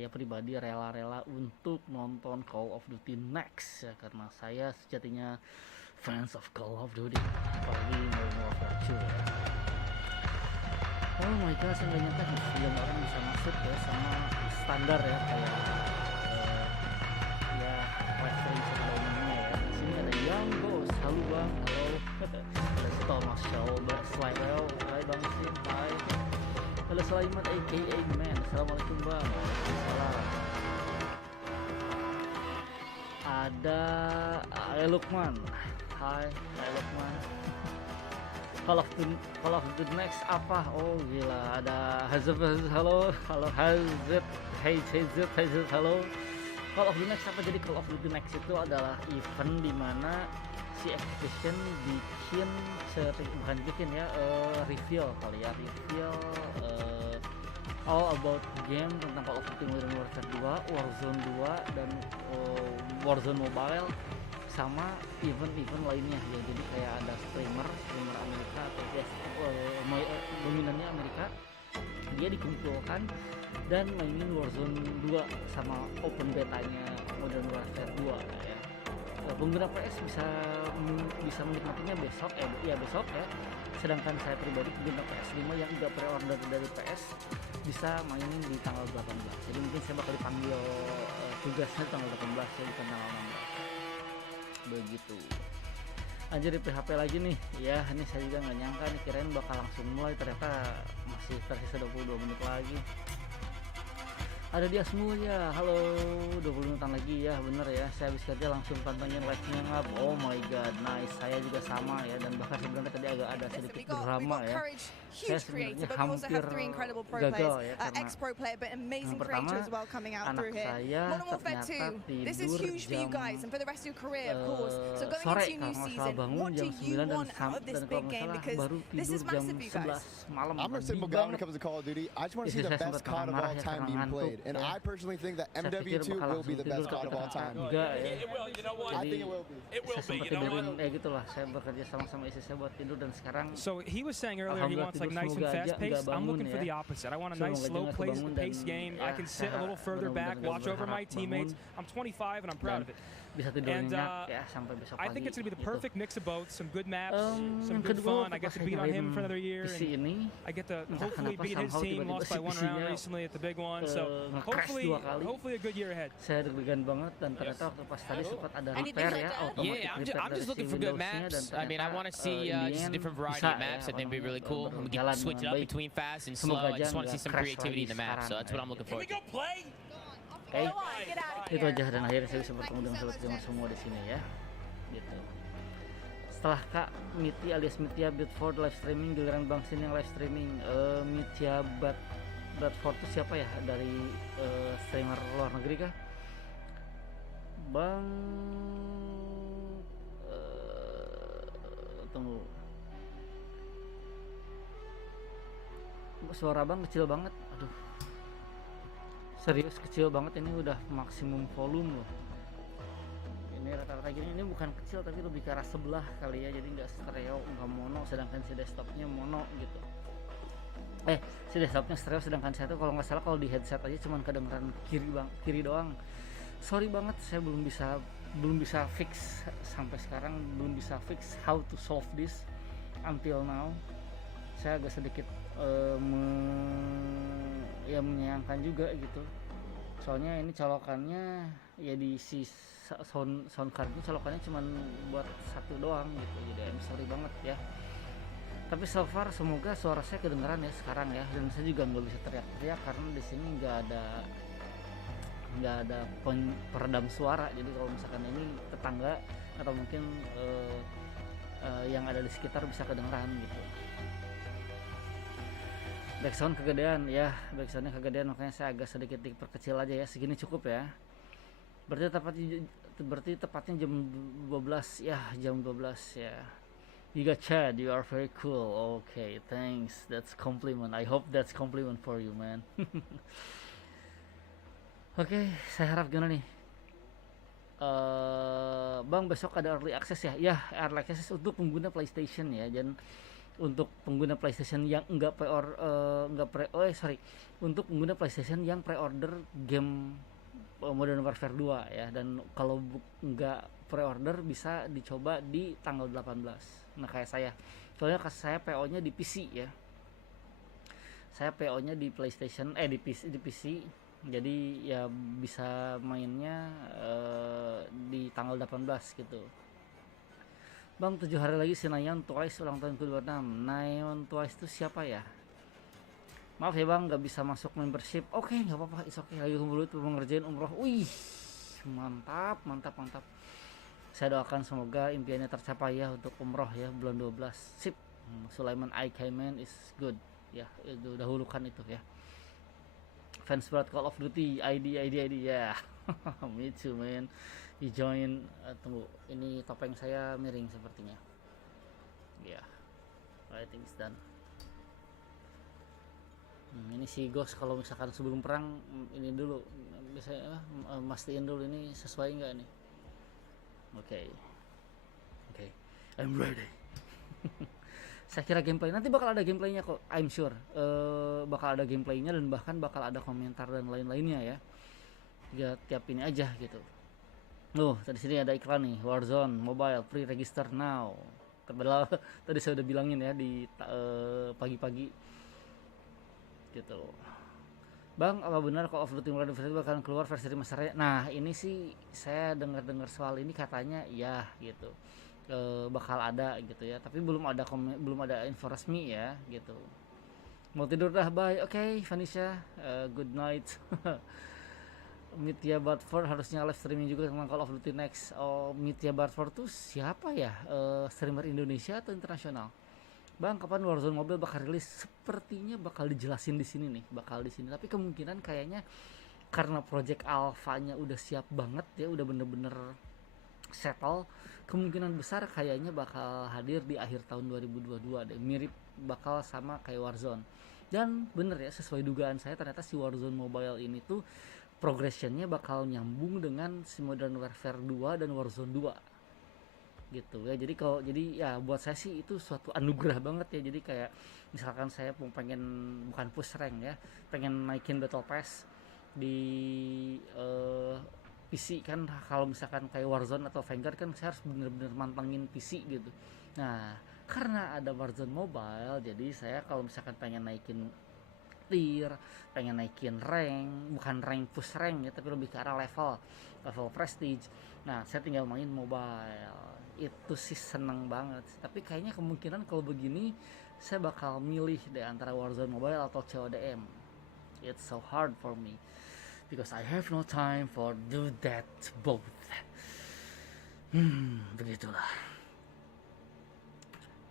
saya pribadi rela-rela untuk nonton Call of Duty Next ya, karena saya sejatinya fans of Call of Duty, apalagi Modern Warfare 2 ya. Oh my god, saya nggak nyangka film orang bisa masuk ya sama standar ya, kayak ya wrestling pada umumnya ya. Di sini ada Young Ghost, halo bang, halo. Ada Thomas Shelby, Slywell, hai bang Sin, hai. Halo Sulaiman aka Man, assalamualaikum bang. Waalaikumsalam. Ada Lukman, hai Lukman. Call of the Next apa? Oh gila, ada Hazard, halo Hazard, hey Hazard, halo. Call of the Next apa? Jadi Call of the Next itu adalah event dimana si Activision reveal kali ya, all about game tentang Call of Duty Modern Warfare 2, Warzone 2 dan Warzone Mobile sama event-event lainnya ya. Jadi kayak ada streamer Amerika atau dominannya Amerika, dia dikumpulkan dan mainin Warzone 2 sama open betanya Modern Warfare 2 ya. Pengguna PS bisa menikmatinya besok ya, sedangkan saya pribadi pengguna PS5 yang udah pre-order dari PS bisa mainin di tanggal 18. Jadi mungkin saya bakal dipanggil tugasnya tanggal 18 ya, bukan tanggal 16 begitu. Anjir, di PHP lagi nih ya. Ini saya juga nggak nyangka nih, kirain bakal langsung mulai, ternyata masih tersisa 22 menit lagi. Ada dia Mulya, halo, 20 menitan lagi ya, bener ya, saya habis kerja langsung pantengin live-nya ngap. Oh my god, nice, saya juga sama ya, dan bahkan sebenarnya tadi agak ada sedikit drama ya. Saya sebenarnya hampir gagal ya, karena yang pertama anak saya ternyata tidur jam sore kalau nggak salah, bangun jam 9 dan kalau nggak salah baru tidur jam 11 malam. Istri saya sempat marah ya karena ngantuk. And I personally think that MW2 will be the best COD of all time. Enggak ya. I think it will be. Saya sempat tidurin gitulah. Saya bekerja sama istri saya buat tidur, dan sekarang So he was saying earlier he wants like nice and fast paced. I'm looking for the opposite. I want a nice slow paced game. I can sit a little further back, watch over my teammates. I'm 25 and I'm proud of it. Bisa tidur nyenyak ya sampai besok pagi. I think it's going to be the perfect mix of both. Some good maps, some yang good kedua, fun. I get to beat on him for another year. Ini I get to hopefully beat his team. Lost by 1 round recently at the big one. So hopefully a good year ahead. Saya deg-degan banget, dan ternyata waktu pas tadi sempat ada repair ya, Yeah, I'm just looking for good maps. I mean, I want to see just a different variety of maps. I think it'd be really cool. We can switch it up between fast and slow. I just want to see some creativity in the map. So that's what I'm looking for. Oke, itu aja, dan akhirnya saya bisa bertemu dengan sobat gamer semua di sini ya, gitu. Setelah Kak Miti alias Mitya Bedford live streaming, giliran Bang Sin yang live streaming. Mitya Bedford itu siapa ya, dari streamer luar negeri kah? Bang, tunggu, suara Bang kecil banget, aduh. Serius kecil banget, ini udah maksimum volume loh. Ini rata-rata gini, ini bukan kecil tapi lebih ke arah sebelah kali ya, jadi nggak stereo, nggak mono, sedangkan si desktopnya mono gitu. Si desktopnya stereo, sedangkan saya tuh kalau nggak salah kalau di headset aja cuman kedengeran kiri doang. Sorry banget, saya belum bisa fix sampai sekarang, belum bisa fix how to solve this until now. Saya agak sedikit menyayangkan juga gitu, soalnya ini colokannya ya di si sound card ini colokannya cuman buat satu doang gitu, jadi I'm sorry banget ya. Tapi so far semoga suara saya kedengeran ya sekarang ya, dan saya juga nggak bisa teriak-teriak karena di sini nggak ada peredam suara, jadi kalau misalkan ini tetangga atau mungkin yang ada di sekitar bisa kedengeran gitu. Backsound kegedean ya, backsoundnya kegedean, makanya saya agak sedikit diperkecil aja ya, segini cukup ya. Berarti tepatnya jam 12 ya, jam 12 ya. You got Chad, you are very cool. Okay, thanks, that's compliment. I hope that's compliment for you, man. Oke, saya harap gimana nih, Bang, besok ada early access ya? Ya, early access untuk pengguna PlayStation ya, dan untuk pengguna PlayStation yang untuk pengguna PlayStation yang pre-order game Modern Warfare 2 ya, dan kalau nggak pre-order bisa dicoba di tanggal 18. Nah kayak saya, soalnya saya PO-nya di PC ya, saya PO-nya di PlayStation di PC, jadi ya bisa mainnya di tanggal 18 gitu. Bang, 7 hari lagi si Nayon Twice ulang tahun ke-26. Nayon Twice itu siapa ya? Maaf ya bang, nggak bisa masuk membership. Oke, nggak apa-apa, is oke. Lagi kumpul itu mengerjain umroh. Wih, mantap. Saya doakan semoga impiannya tercapai ya untuk umroh ya bulan 12. Sip. Sulaiman Aikaiman is good. Ya, itu dahulukan itu ya. Fans berat Call of Duty, ID ya. Me too man. You join. Tunggu, ini topeng saya miring sepertinya. Ya, I think it's done. Ini si Ghost kalau misalkan sebelum perang ini dulu biasanya mastiin dulu ini sesuai nggak nih. Oke, I'm ready. Saya kira gameplay nanti bakal ada gameplaynya kok, I'm sure. Bakal ada gameplaynya dan bahkan bakal ada komentar dan lain-lainnya ya. Ya tiap ini aja gitu. Tadi sini ada iklan nih, Warzone Mobile pre-register now. Tadi saya udah bilangin ya di pagi-pagi gitu. Bang, apa benar Call of Duty Modern Warfare bakal keluar versi remasternya? Nah, ini sih saya dengar soal ini katanya ya gitu. Bakal ada gitu ya, tapi belum ada info resmi ya gitu. Mau tidur dah, bye. Oke, Vanisha, good night. Mitya Bartford harusnya live streaming juga tentang Call of Duty next. Oh, Mitya Bartford tuh siapa ya? Streamer Indonesia atau internasional? Bang, kapan Warzone Mobile bakal rilis? Sepertinya bakal dijelasin di sini nih, Tapi kemungkinan kayaknya karena project alpha-nya udah siap banget ya, udah bener-bener settle, kemungkinan besar kayaknya bakal hadir di akhir tahun 2022 deh. Mirip bakal sama kayak Warzone. Dan bener ya, sesuai dugaan saya ternyata si Warzone Mobile ini tuh progressionnya bakal nyambung dengan si Modern Warfare 2 dan Warzone 2 gitu ya. Jadi ya buat saya sih itu suatu anugerah banget ya. Jadi kayak misalkan saya pengen bukan push rank ya, pengen naikin battle pass di PC kan, kalau misalkan kayak Warzone atau Vanguard kan saya harus bener-bener mantengin PC gitu. Nah, karena ada Warzone Mobile, jadi saya kalau misalkan pengen naikin tier, pengen naikin rank, bukan rank push rank ya, tapi lebih ke arah level prestige. Nah, saya tinggal main mobile. Itu sih seneng banget. Tapi kayaknya kemungkinan kalau begini saya bakal milih deh antara Warzone Mobile atau CODM. It's so hard for me because I have no time for do that both. Begitulah.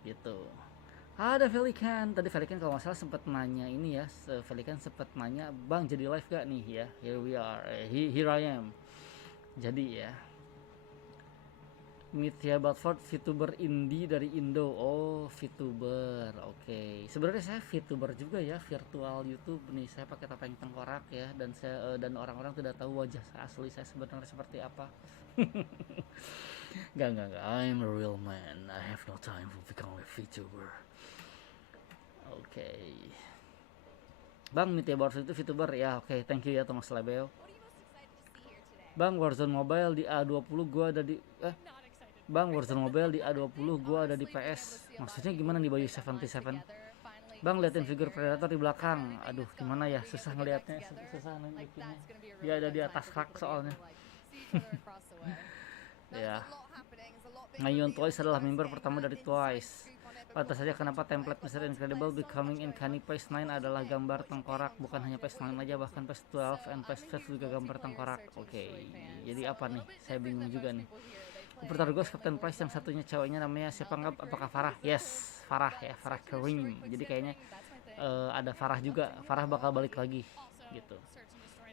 Gitu. Ada Velikan, tadi Velikan kalau nggak salah sempat nanya ini ya, Velikan sempat nanya, bang jadi live gak nih ya? Here we are, here I am. Jadi ya, Mitya Batford, VTuber indie dari Indo. Oh, VTuber, oke. Sebenarnya saya VTuber juga ya, virtual YouTube nih. Saya pakai topeng tengkorak ya, dan orang-orang tidak tahu wajah asli saya sebenarnya seperti apa. Enggak. I'm a real man. I have no time for becoming a VTuber. Oke. Bang, Mitya Batford itu VTuber ya. Oke, thank you ya Thomas Labeo. Bang, Warzone Mobile di A20 gua ada di Bang, Warzone Mobile di A20 gua ada di PS. Maksudnya gimana nih Bayu 77? Bang, liatin figur Predator di belakang. Aduh, gimana ya? Susah ngelihatnya, susah nunjukinnya. Dia ada di atas rak soalnya. Ya. Ngayon Twice adalah member pertama dari Twice. Pantas saja kenapa template Mr. Incredible Becoming Uncanny PS9 adalah gambar tengkorak, bukan hanya PS9 aja, bahkan PS12 and PS5 juga gambar tengkorak. Oke, jadi apa nih? Saya bingung juga nih. Protagonis Captain Price yang satunya ceweknya namanya siapa nggak? Apakah Farah? Yes, Farah ya, Farah Karim. Jadi kayaknya ada Farah juga. Farah bakal balik lagi gitu.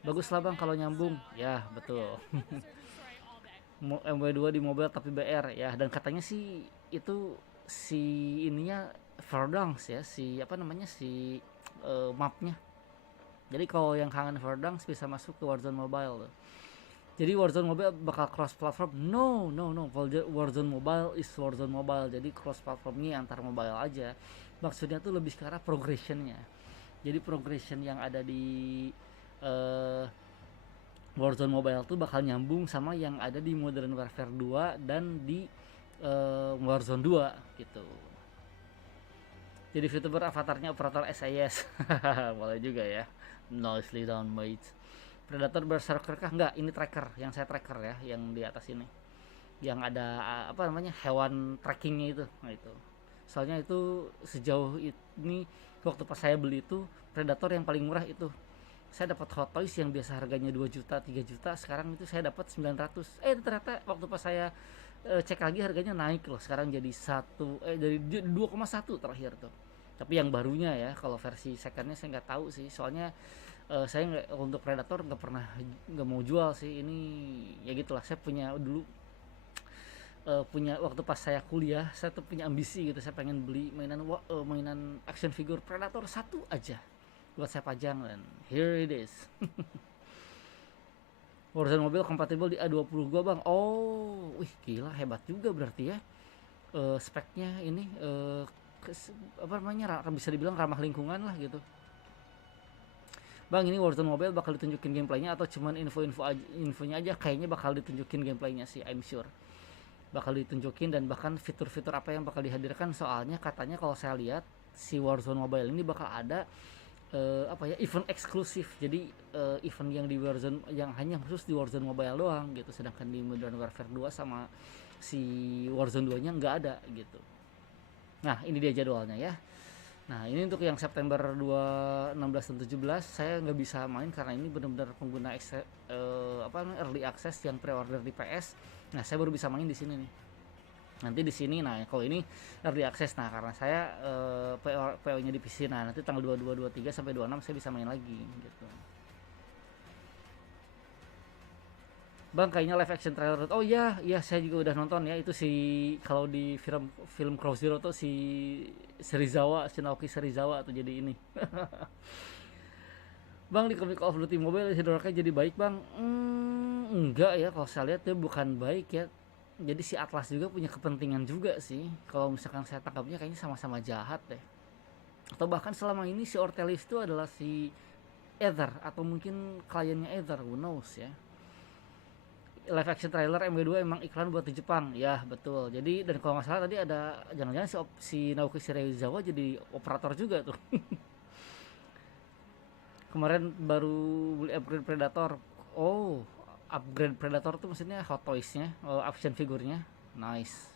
Bagus lah bang kalau nyambung. Ya betul. MW2 di mobile tapi BR ya, dan katanya sih itu si ininya Verdansk ya, si apa namanya si mapnya. Jadi kalau yang kangen Verdansk bisa masuk ke Warzone Mobile tuh. Jadi Warzone Mobile bakal cross platform? No. Warzone Mobile is Warzone Mobile. Jadi cross platformnya antar mobile aja. Maksudnya tuh lebih ke arah progressionnya. Jadi progression yang ada di Warzone Mobile tuh bakal nyambung sama yang ada di Modern Warfare 2 dan di Warzone 2 gitu. Jadi VTuber avatarnya operator SAS. Boleh juga ya. Nicely done mate. Predator berserker kah? Enggak, ini tracker yang saya tracker ya, yang di atas ini. Yang ada apa namanya? Hewan trackingnya itu. Nah itu. Soalnya itu sejauh ini waktu pas saya beli itu Predator yang paling murah itu. Saya dapat Hot Toys yang biasa harganya 2 juta, 3 juta, sekarang itu saya dapat 900. Ternyata waktu pas saya cek lagi harganya naik loh. Sekarang jadi dari 2,1 terakhir tuh. Tapi yang barunya ya, kalau versi secondnya saya nggak tahu sih. Soalnya saya untuk Predator nggak mau jual sih. Ini ya gitulah, saya punya dulu punya waktu pas saya kuliah, saya tuh punya ambisi gitu, saya pengen beli mainan action figure Predator satu aja buat saya pajang, dan here it is. Warzone Mobile kompatibel di A20 gua bang. Oh wih gila, hebat juga berarti ya. Speknya ini apa namanya, bisa dibilang ramah lingkungan lah gitu. Bang, ini Warzone Mobile bakal ditunjukin gameplaynya atau cuman infonya aja? Kayaknya bakal ditunjukin gameplaynya sih, I'm sure. Bakal ditunjukin, dan bahkan fitur-fitur apa yang bakal dihadirkan. Soalnya katanya kalau saya lihat si Warzone Mobile ini bakal ada event eksklusif. Jadi event yang di Warzone yang hanya khusus di Warzone Mobile doang gitu. Sedangkan di Modern Warfare 2 sama si Warzone 2-nya nggak ada gitu. Nah, ini dia jadwalnya ya. Nah, ini untuk yang September 16 dan 17 saya nggak bisa main karena ini benar-benar pengguna early access yang pre-order di PS. Nah, saya baru bisa main di sini nih. Nanti di sini, nah kalau ini early access, nah karena saya PO-nya di PC, nah nanti tanggal 22, 23 sampai 26 saya bisa main lagi gitu. Bang, kayaknya live action trailer. Oh iya saya juga udah nonton ya. Itu kalau di film Crow Zero tuh si Naoki Serizawa tuh jadi ini. Bang, di komik Call of Duty Mobile hidrolnya jadi baik bang? Enggak ya, kalau saya lihat dia bukan baik ya. Jadi si Atlas juga punya kepentingan juga sih. Kalau misalkan saya tangkapnya kayaknya sama-sama jahat deh. Atau bahkan selama ini si Ortelis itu adalah si Ether, atau mungkin kliennya Ether, who knows ya. Live action trailer MW2 emang iklan buat di Jepang, ya betul. Jadi, dan kalau nggak salah tadi ada jangan-jangan si Naoki Serizawa jadi operator juga tuh. Kemarin baru beli upgrade Predator. Oh, upgrade Predator tuh maksudnya Hot Toys-nya, action figurnya. Nice.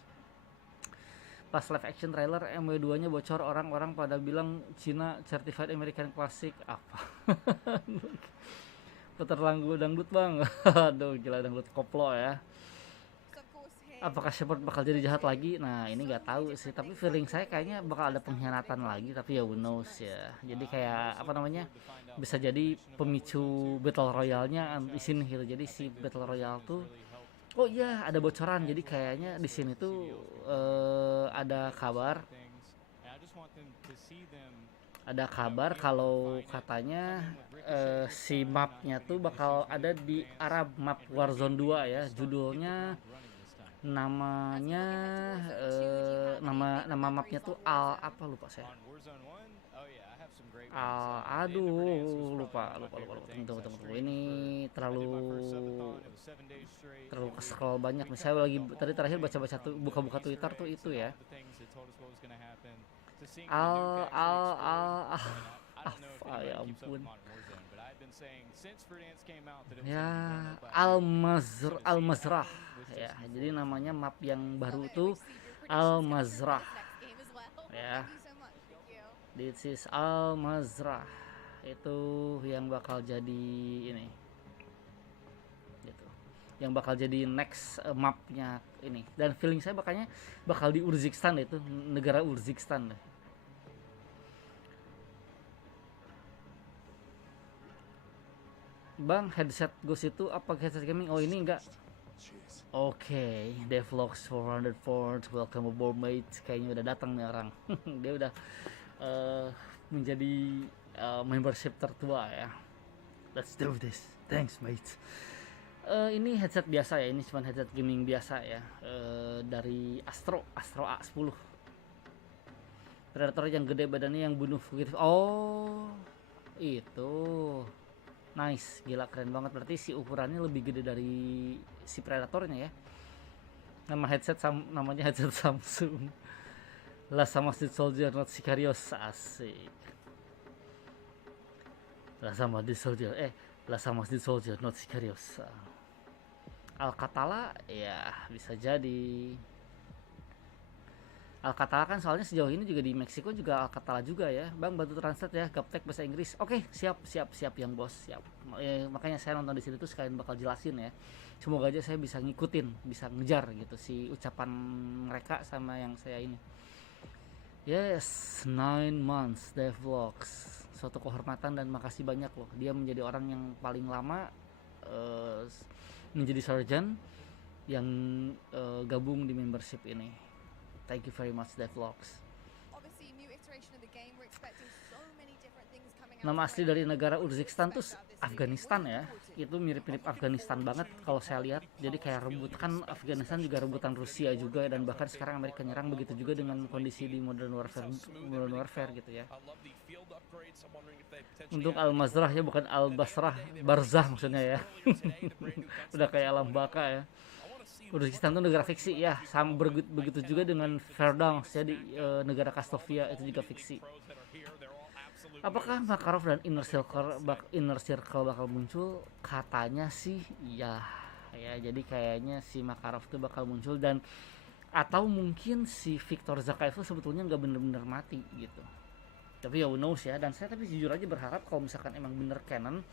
Pas live action trailer MW2 nya bocor, orang-orang pada bilang Cina Certified American Classic apa. Putar lagu dangdut bang. Aduh gila, dangdut koplo ya. Apakah Shepard bakal jadi jahat lagi? Nah ini nggak tahu sih, tapi feeling saya kayaknya bakal ada pengkhianatan lagi, tapi ya who knows ya. Jadi kayak apa namanya, bisa jadi pemicu battle royale-nya di sini gitu. Jadi si battle royale tuh, oh iya ada bocoran. Jadi kayaknya di sini tuh ada kabar kalau katanya si mapnya tuh bakal ada di arah map Warzone 2 ya. Judulnya namanya nama mapnya tuh apa lupa saya. Lupa. Tunggu. Ini terlalu ke-scroll banyak. Saya lagi tadi terakhir baca-baca tuh, buka-buka Twitter tuh itu ya. Ya ampun. Ya, Al-Mazrah ya. Jadi namanya map yang baru tuh Al-Mazrah ya. This is Al-Mazrah. Itu yang bakal jadi ini. Gitu. Yang bakal jadi next mapnya ini. Dan feeling saya bakal di Uzbekistan, itu negara Uzbekistan deh. Bang, headset Ghost itu apa headset gaming? Oh ini enggak. Oke, Devlogs 404, welcome aboard mate. Kayaknya udah datang nih orang. Dia udah menjadi membership tertua ya. Let's do this. Thanks mate. Ini headset biasa ya, ini cuma headset gaming biasa ya, dari Astro A10. Predator yang gede badannya yang bunuh fugitif. Oh, itu. Nice, gila keren banget. Berarti si ukurannya lebih gede dari si Predatornya ya. Namanya headset Samsung. Lah sama Steel Soldier not Sicarios, asik. Lah sama Steel Soldier not Sicarios. Alcatala ya bisa jadi. Alcatala kan soalnya sejauh ini juga di Meksiko juga Alcatala juga ya. Bang bantu translate ya, gaptek bahasa Inggris. Oke, siap yang bos, siap. Makanya saya nonton di sini tuh sekalian bakal jelasin ya. Semoga aja saya bisa ngikutin, bisa ngejar gitu si ucapan mereka sama yang saya ini. Yes, 9 months devlogs. Suatu kehormatan dan makasih banyak loh. Dia menjadi orang yang paling lama menjadi sergeant yang gabung di membership ini. Thank you very much devlogs. Nama asli dari negara Uzbekistan tuh Afghanistan ya. Itu mirip-mirip Afghanistan banget kalau saya lihat. Jadi kayak kan Afghanistan juga rebutan Rusia juga, dan bahkan sekarang Amerika nyerang, begitu juga dengan kondisi di Modern Warfare gitu ya. Untuk Al-Mazrah ya, bukan Al-Basrah, Barzah maksudnya ya. Udah kayak alam baka ya. Uzbekistan itu negara fiksi ya, sama begitu juga dengan Verdang, jadi negara Kastovia itu juga fiksi. Apakah Makarov dan Inner Circle bakal muncul? Katanya sih ya, jadi kayaknya si Makarov tuh bakal muncul, dan atau mungkin si Viktor Zakaev itu sebetulnya nggak bener-bener mati gitu. Tapi ya who knows ya, dan saya tapi jujur aja berharap kalau misalkan emang bener canon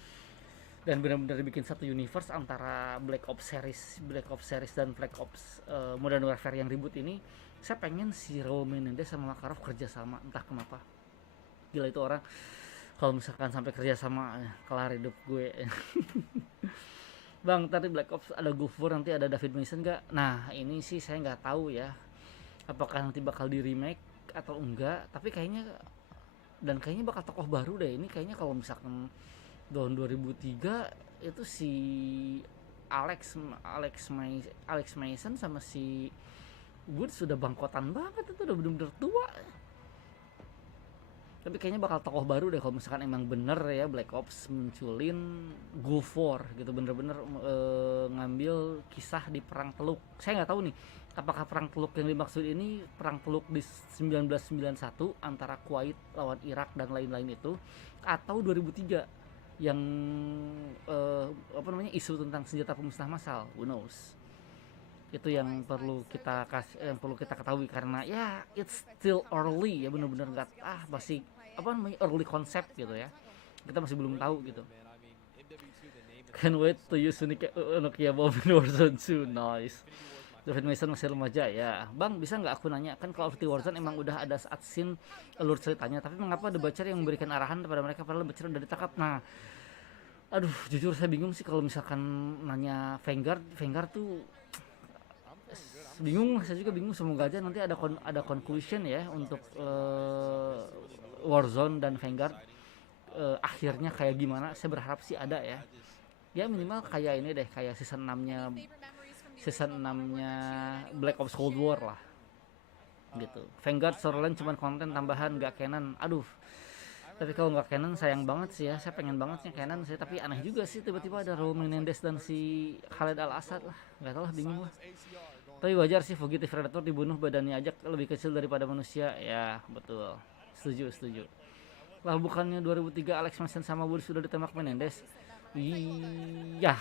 dan benar-benar bikin satu universe antara Black Ops series dan Black Ops Modern Warfare yang ribut ini, saya pengen si Raul Menendez sama Makarov kerja sama, entah kenapa. Gila itu orang kalau misalkan sampai kerja sama, kelar hidup gue. Bang, tadi Black Ops ada Gulf War, nanti ada David Mason nggak? Nah ini sih saya nggak tahu ya, apakah nanti bakal di remake atau enggak, tapi kayaknya bakal tokoh baru deh ini kayaknya. Kalau misalkan tahun 2003 itu si Alex Mason sama si Wood sudah bangkotan banget, itu udah bener-bener tua. Tapi kayaknya bakal tokoh baru deh kalau misalkan emang bener ya Black Ops munculin Gulf War gitu, bener-bener ngambil kisah di perang Teluk. Saya nggak tahu nih apakah perang Teluk yang dimaksud ini perang Teluk di 1991 antara Kuwait lawan Irak dan lain-lain itu, atau 2003 yang isu tentang senjata pemusnah massal. Who knows? Itu yang perlu kita ketahui, karena ya it's still early ya, bener-bener masih early concept gitu ya, kita masih belum tahu gitu. Can't wait to use Nokia Bomb in Warzone 2. Nice. David Mason masih remaja ya. Bang, bisa nggak aku nanya, kan Call of Duty Warzone emang udah ada saat scene alur ceritanya, tapi mengapa The Butcher yang memberikan arahan kepada mereka padahal Butcher udah ditangkap? Nah, aduh, jujur saya bingung sih kalau misalkan nanya Vanguard tuh bingung. Saya juga bingung. Semoga aja nanti ada conclusion ya untuk Warzone dan Vanguard akhirnya kayak gimana. Saya berharap sih ada ya. Ya minimal kayak ini deh, kayak season 6-nya Black Ops Cold War lah gitu. Vanguard storyline cuman konten tambahan, gak canon. Aduh, tapi kalau nggak canon sayang banget sih ya. Saya pengen banget sih canon sih, tapi aneh juga sih tiba-tiba ada Raul Menendez dan si Khaled Al-Assad lah, nggak tahu lah, bingung lah. Tapi wajar sih fugitive predator dibunuh, badannya aja lebih kecil daripada manusia. Ya betul, setuju. Lah bukannya 2003 Alex Mason sama Wood sudah ditembak Menendez? Iya.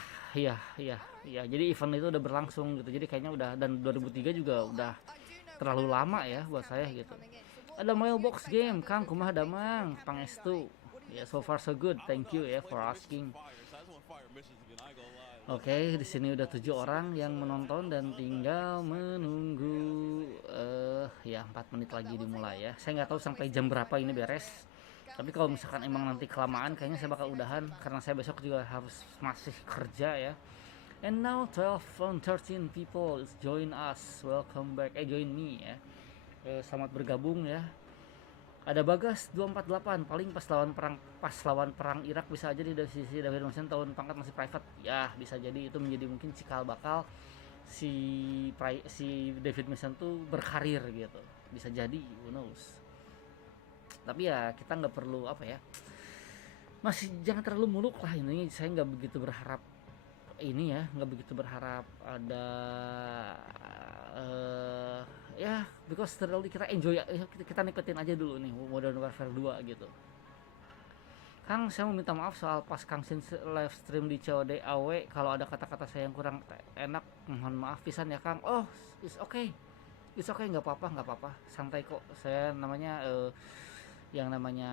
Jadi event itu udah berlangsung gitu, jadi kayaknya udah, dan 2003 juga udah terlalu lama ya buat saya gitu. Ada mailbox game, Kang kumaha damang pangestu. Ya so far so good, thank you ya for asking. Oke, di sini udah 7 orang yang menonton dan tinggal menunggu 4 menit lagi dimulai ya. Saya nggak tahu sampai jam berapa ini beres. Tapi kalau misalkan emang nanti kelamaan, kayaknya saya bakal udahan karena saya besok juga harus masih kerja ya. And now 13 people join us. Welcome back. Join me ya. Selamat bergabung ya. Ada Bagas 248, paling pas lawan perang Irak bisa aja dari sisi David Mason tahun pangkat masih private. Ya, bisa jadi itu menjadi mungkin cikal bakal si David Mason tuh berkarir gitu. Bisa jadi, who knows. Tapi ya kita nggak perlu apa ya. Masih jangan terlalu muluk lah ini. Saya nggak begitu berharap ini ya, nggak begitu berharap ada ya, because terlalu kita enjoy, kita nikmatin aja dulu nih Modern Warfare 2 gitu. Kang, saya mau minta maaf soal pas Kang Sin live stream di COD AW, kalau ada kata-kata saya yang kurang enak, mohon maaf pisan ya Kang. Oh, it's okay, nggak apa-apa, santai kok. Saya namanya yang namanya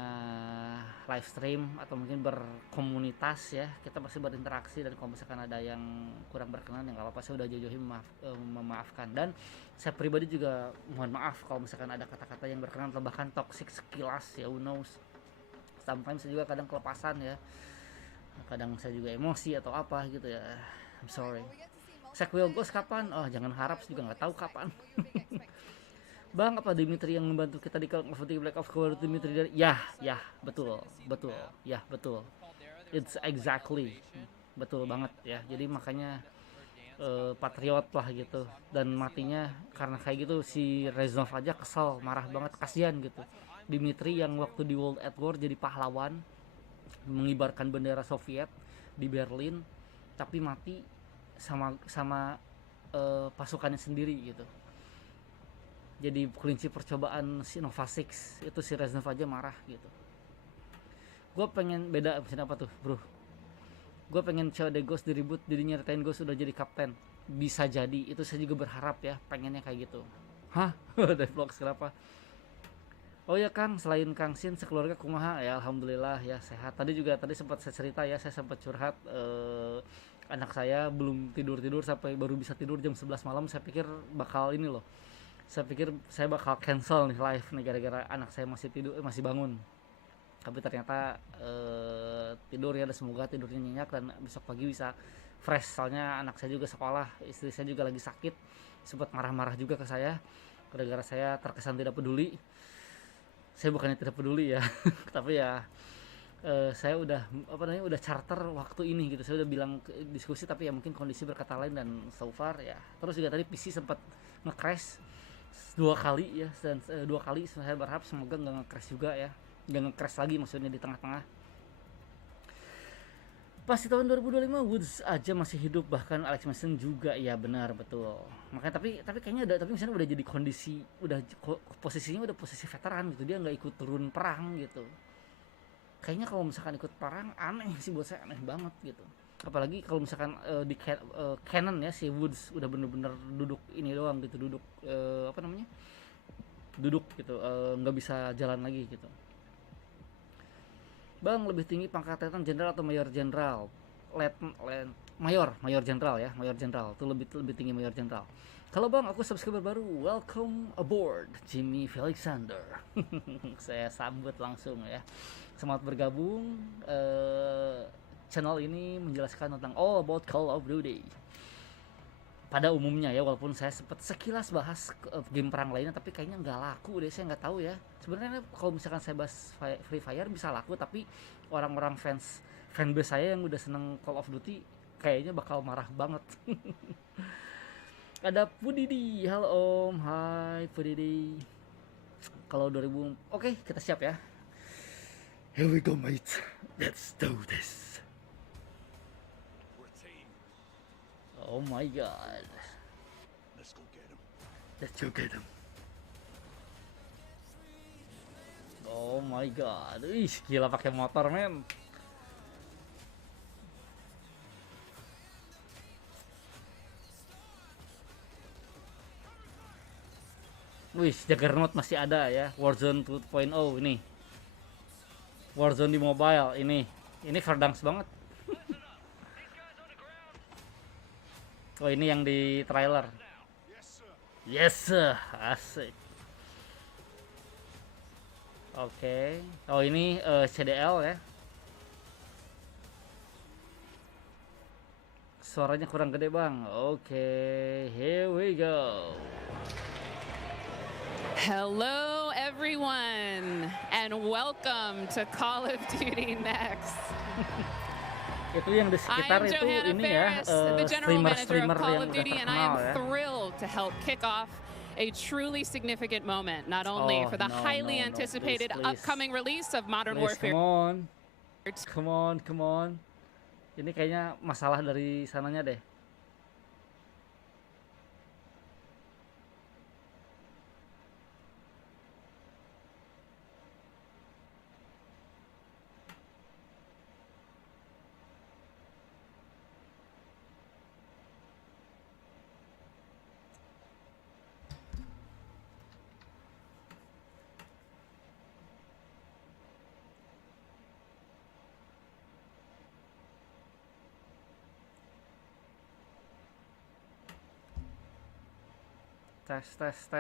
live stream atau mungkin berkomunitas ya, kita pasti berinteraksi, dan kalau misalkan ada yang kurang berkenan ya nggak apa-apa, saya udah jauh-jauhi memaafkan. Dan saya pribadi juga mohon maaf kalau misalkan ada kata-kata yang berkenan atau bahkan toxic sekilas ya, who knows. Sometimes saya juga kadang kelepasan ya, kadang saya juga emosi atau apa gitu ya, I'm sorry. Sequel Ghost kapan? Oh, jangan harap, juga nggak tahu kapan. Bang, apa Dimitri yang membantu kita di Call of Duty Black Ops Cold Dimitri dari... Ya, betul. It's exactly. Betul banget ya. Jadi makanya patriot lah gitu. Dan matinya karena kayak gitu si Reznov aja kesel, marah banget, kasihan gitu. Dimitri yang waktu di World at War jadi pahlawan, mengibarkan bendera Soviet di Berlin, tapi mati sama pasukannya sendiri gitu. Jadi kelinci percobaan si Nova 6 itu, si Reznov aja marah gitu. Gue pengen beda misalnya apa tuh bro, gue pengen COD Ghost diribut, jadi nyeritain Ghost udah jadi kapten. Bisa jadi, itu saya juga berharap ya, pengennya kayak gitu. Hah? Devlogs kenapa? Oh ya Kang, selain Kang Sin sekeluarga kumaha? Ya alhamdulillah ya sehat. Tadi sempat saya cerita ya, saya sempat curhat, anak saya belum tidur sampai baru bisa tidur jam 11 malam. Saya pikir bakal ini loh, saya bakal cancel nih live nih gara-gara anak saya masih bangun. Tapi ternyata tidur ya, dan semoga tidurnya nyenyak dan besok pagi bisa fresh. Soalnya anak saya juga sekolah, istri saya juga lagi sakit, sempat marah-marah juga ke saya gara-gara saya terkesan tidak peduli. Saya bukannya tidak peduli ya, tapi ya saya udah charter waktu ini gitu. Saya udah bilang diskusi, tapi ya mungkin kondisi berkata lain, dan so far ya. Terus juga tadi PC sempat nge-crash 2 kali ya, dan 2 kali saya berharap semoga nggak nge-crash juga ya, nggak nge-crash lagi maksudnya di tengah-tengah. Pas di tahun 2025 Woods aja masih hidup, bahkan Alex Mason juga, ya benar betul. Makanya tapi kayaknya tapi misalnya udah jadi kondisi, posisinya udah posisi veteran gitu, dia nggak ikut turun perang gitu. Kayaknya kalau misalkan ikut perang aneh sih, buat saya aneh banget gitu. Apalagi kalau misalkan di canon ya, si Woods udah bener-bener duduk ini doang gitu, duduk gitu, nggak bisa jalan lagi gitu. Bang, lebih tinggi pangkatan jenderal atau mayor jenderal? Mayor jenderal ya, mayor jenderal itu lebih tinggi mayor jenderal. Kalau Bang, aku subscriber baru, welcome aboard Jimmy Felixander. Saya sambut langsung ya, selamat bergabung. Channel ini menjelaskan tentang all about Call of Duty pada umumnya ya, walaupun saya sempat sekilas bahas game perang lainnya, tapi kayaknya nggak laku deh, saya nggak tahu ya. Sebenarnya kalau misalkan saya bahas Free Fire bisa laku, tapi orang-orang fanbase saya yang udah seneng Call of Duty kayaknya bakal marah banget. Ada Pudidi, halo Om, hai Pudidi. Kalau 2000, oke, kita siap ya. Here we go mate, let's do this. Oh my god. Let's go get him. Oh my god. Ih, gila pakai motor, men. Wih, Juggernaut masih ada ya. Warzone 2.0 ini. Warzone di mobile ini. Ini Verdansk banget. Oh, ini yang di trailer. Yes sir, asik. Oke. Oh, ini CDL ya. Suaranya kurang gede Bang. Oke, here we go. Hello, everyone. everyone, and welcome to Call of Duty Next. Itu yang di sekitar I'm itu Johanna ini ya, Ferris, the general manager of streamer Call yang of udah Duty, and I terkenal am ya. thrilled to help kick off a truly significant moment, not only for the highly anticipated upcoming release of Modern Warfare. Come on. Ini kayaknya masalah dari sananya deh. Tes.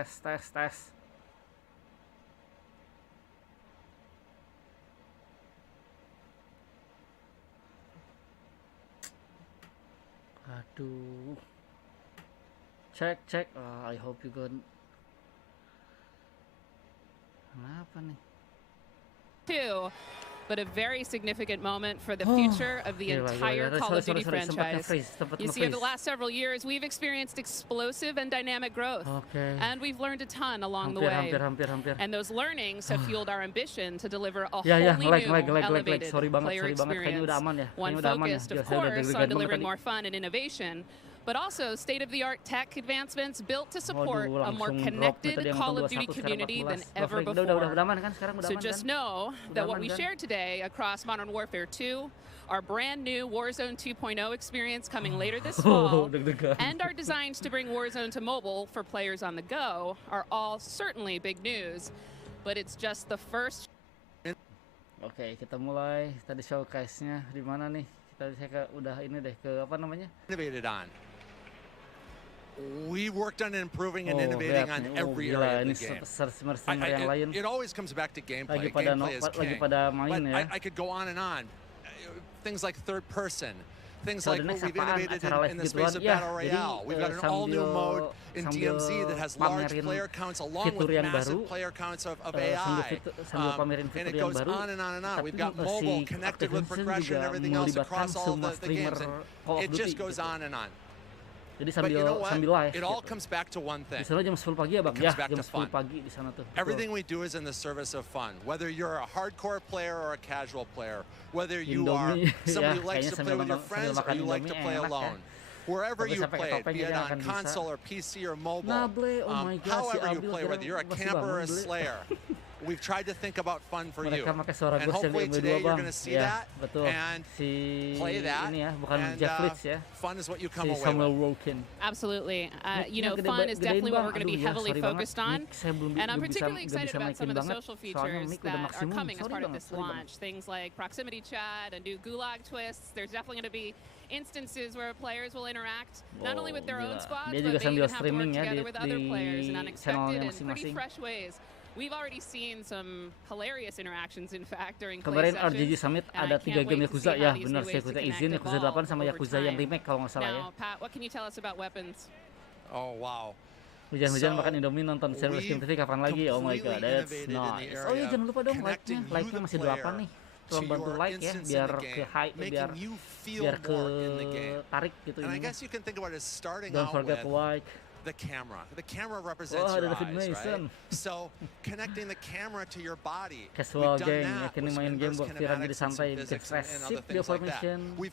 Aduh. Cek. I hope you good. Kenapa nih? But a very significant moment for the future of the entire Call of Duty franchise. You see, over the last several years, we've experienced explosive and dynamic growth. And we've learned a ton along the way. And those learnings have fueled our ambition to deliver a wholly new, elevated player experience. One focused, of course, on delivering more fun and innovation, but also state-of-the-art tech advancements built to support a more connected Call of Duty community than ever before. So just know that what we shared today across Modern Warfare 2, our brand new Warzone 2.0 experience coming later this fall, and our designs to bring Warzone to mobile for players on the go are all certainly big news, but it's just the first. Oke, kita mulai tadi showcase-nya di mana nih? Saya udah ini deh ke apa namanya? Innovated on. We worked on improving and innovating on every area of the game. It always comes back to gameplay. Gameplay is king. But I could go on and on. Things like third person. Things like what we've innovated in the space of Battle Royale. We've got an all-new mode in DMZ that has large player counts along with massive player counts of AI. And it goes on and on and on. We've got mobile connected with progression and everything else across all the games. And it just goes on and on. Jadi sambil live. It all comes back to one thing. Di sana jam 10 pagi ya, Bang? Ya, jam 10 pagi di sana tuh. Everything we do is in the service of fun. Whether you're a hardcore player or a casual player, whether you are somebody who likes to play with your friends or you like to play alone. Wherever you play, be it on console or PC or mobile, however you play, whether you're a camper or a slayer, we've tried to think about fun for you. And hopefully today you're going to see that and play that. And fun is what you come away with. Absolutely. You know, fun is definitely what we're going to be heavily focused on. And I'm particularly excited about some of the social features that are coming as part of this launch. Things like proximity chat and new gulag twists. There's definitely going to be instances where players will interact not only with their own squads, but they even have to work together with other players in unexpected and pretty fresh ways. We've already seen some hilarious interactions, in fact, during play sessions. Kemarin RGG Summit ada 3 game Yakuza ya, benar sih. Yakuza izin, Yakuza 8 sama Yakuza yang remake kalau nggak salah ya. Now, Pat, what can you tell us about weapons? Oh wow. Hujan-hujan makan Indomie nonton Service Game TV kapan lagi? Oh my god, that's nice. Oh iya, jangan lupa dong like-nya. Like-nya masih 8 nih. Tolong bantu like ya, biar ke high, biar ke tarik gitu ini. Don't forget to like. The camera represents your eyes, right? So connecting the camera to your body. Casual game, kini main game buat pikiran jadi santai, bikin stress. Sip the formation. We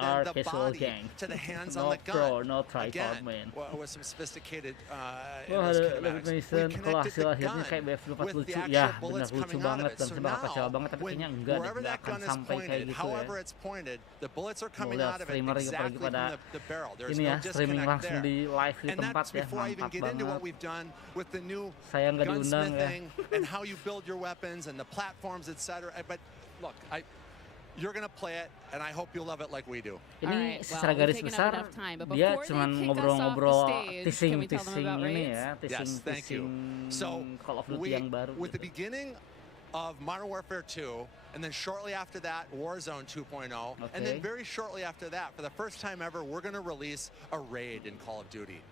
are casual gang. To the hands on the gun. No tripod man. With some sophisticated ada formation. Kalau hasil akhirnya kayak BF24 lucu, ya benar lucu banget dan sebab kecewa banget, tapi kayaknya enggak akan sampai kayak gitu ya. Mau lihat streamer apalagi pada ini ya, streaming langsung di live di tempat. Before I even get into what we've done with the new gunsmithing and how you build your weapons and the platforms, etc. But look, you're gonna play it, and I hope you love it like we do. Ini secara garis besar dia cuma ngobrol-ngobrol teasing ini ya, teasing Call of Duty yang baru. With the beginning of Modern Warfare 2, and then shortly after that, Warzone 2.0, and then very shortly after that, for the first time ever, we're gonna release a raid in Call of Duty.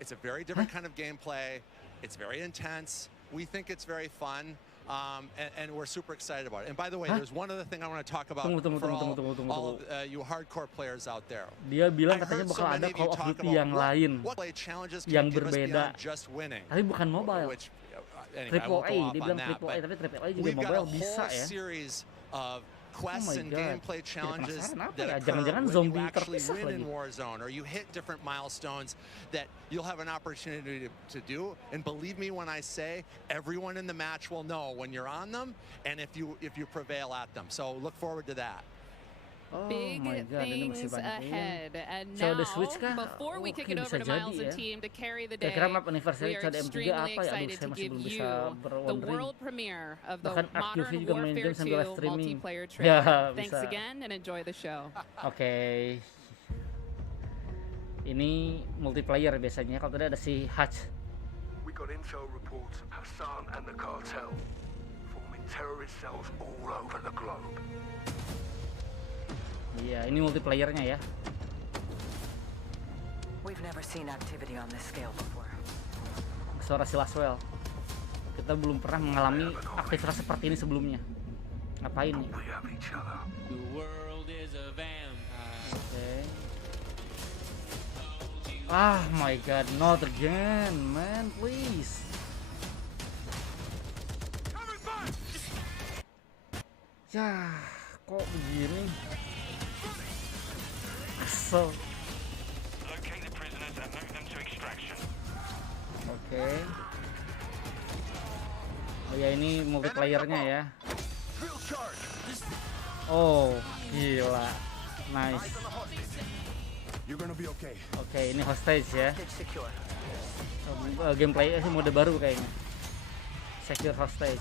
It's a very different kind of gameplay. It's very intense. We think it's very fun. And we're super excited about it. And by the way, there's one other thing I want to talk about for all of you hardcore players out there. Dia bilang katanya bakal ada Call of Duty yang lain, yang berbeda, tapi bukan mobile. AAA, dia bilang AAA, tapi AAA juga mobile bisa ya. Quests and gameplay challenges that occur when you actually win in Warzone, or you hit different milestones that you'll have an opportunity to do. And believe me when I say, everyone in the match will know when you're on them and if you prevail at them. So look forward to that. Oh Big my God, things ahead. And now, before we kick it over to Miles and team to carry the day, we are extremely excited to give you the world premiere of the Modern Warfare 2 multiplayer trailer. Thanks again and enjoy the show. Oke. Ini multiplayer biasanya. Kalau tadi ada si Hutch. We got intel reports of Hassan and the cartel forming terrorist cells all over the globe. Iya, ini multiplayernya ya. We've never seen activity on this scale before. Suara si Laswell. Kita belum pernah mengalami aktivitas seperti ini sebelumnya. Ngapain nih? Oke. Ah my God, not again, man, please. Ya, kok begini? Oke. Oh ya, ini multiplayernya ya. Oh gila, nice. Oke, ini hostage ya. Gameplay sih mode baru kayaknya. Secure hostage.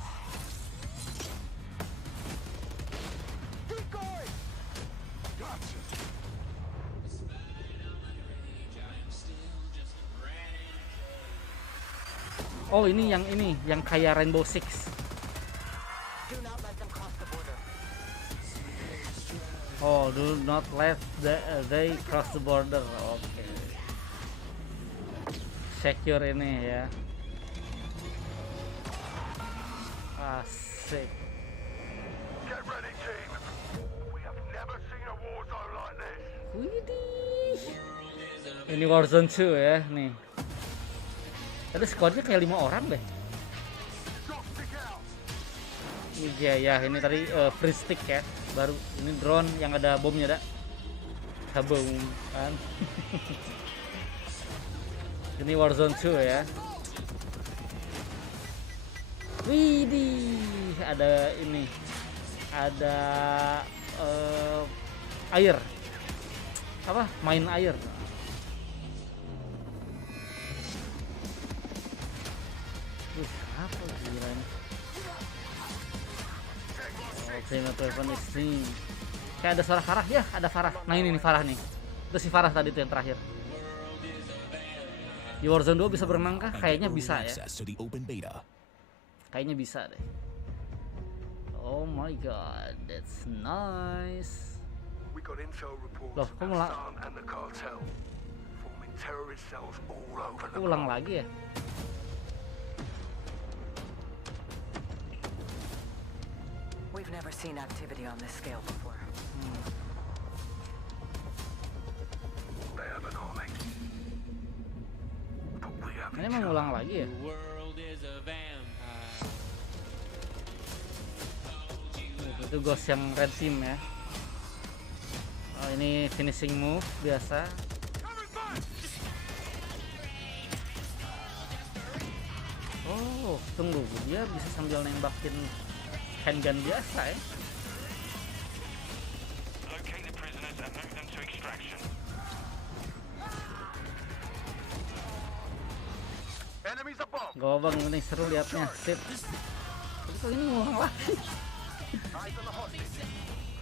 Oh ini yang kayak Rainbow Six. Oh, do not let they cross the border. Oke. Secure ini ya. Asik. Widih. Ini Warzone 2 ya nih. Tadi squadnya kayak 5 orang deh. Iya ya, ini tadi free stick ya, baru ini drone yang ada bomnya dah. Kabum kan. Ini Warzone 2 ya. Widih, ada ini, ada air, apa? Main air. Apa gila ini? Oke, weapon extreme. Kayak ada suara Farah ya, ada Farah. Nah ini nih Farah nih. Itu si Farah tadi tuh yang terakhir. Di Warzone 2 bisa berenang kah? Kayaknya bisa ya. Kayaknya bisa deh. Oh my God, that's nice. Loh, kok ulang lagi ya? We've never seen activity on this scale before. Ini emang ulang lagi ya? Itu ghost yang red team ya. Oh ini finishing move biasa. Oh tunggu, dia bisa sambil nembakin handgun biasa ya. Gak bang, ini seru liatnya. Sip. Kok ini ngulang lagi?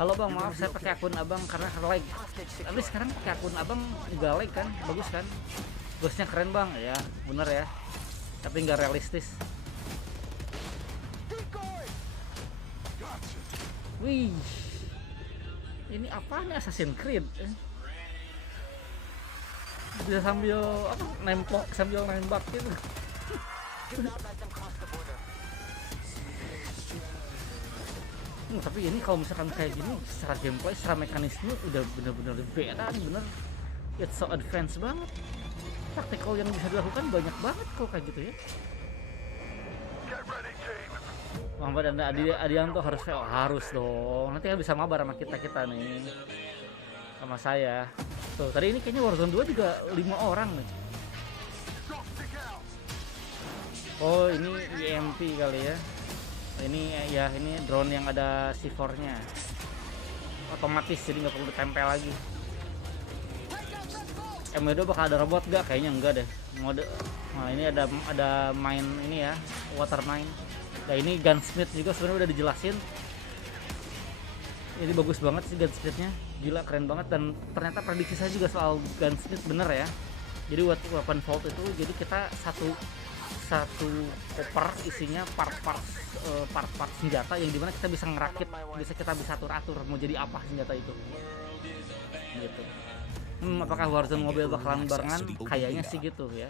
Halo bang, maaf saya pakai akun abang karena lag. Tapi sekarang pakai akun abang juga lag kan? Bagus kan? Ghostnya keren bang, ya bener ya. Tapi nggak realistis. Wih, ini apa nih Assassin's Creed? Bisa sambil apa? Nembak sambil nembak gitu. Tapi ini kalau misalkan kayak gini, secara gameplay, secara mekanisme udah bener-bener beda nih, bener. It's so advance banget. Taktikal yang bisa dilakukan banyak banget kalau kayak gitu ya. Muhammad dan Adianto harus dong. Nanti bisa mabar sama kita nih. Sama saya. Tuh, tadi ini kayaknya Warzone 2 juga 5 orang nih. Oh, ini EMP kali ya. Ini drone yang ada C4-nya. Otomatis jadi nggak perlu ditempel lagi. MW2 bakal ada robot gak? Kayaknya enggak deh. Nah, ini ada mine ini ya, water mine. Nah, ini gunsmith juga sebenarnya udah dijelasin. Ini bagus banget sih gunsmithnya, gila keren banget, dan ternyata prediksi saya juga soal gunsmith bener ya. Jadi weapon vault itu, jadi kita satu koper isinya part-part senjata yang dimana kita bisa ngerakit, kita bisa atur mau jadi apa senjata itu. Gitu. Apakah Warzone Mobile bakalan barengan? Kayaknya sih gitu ya.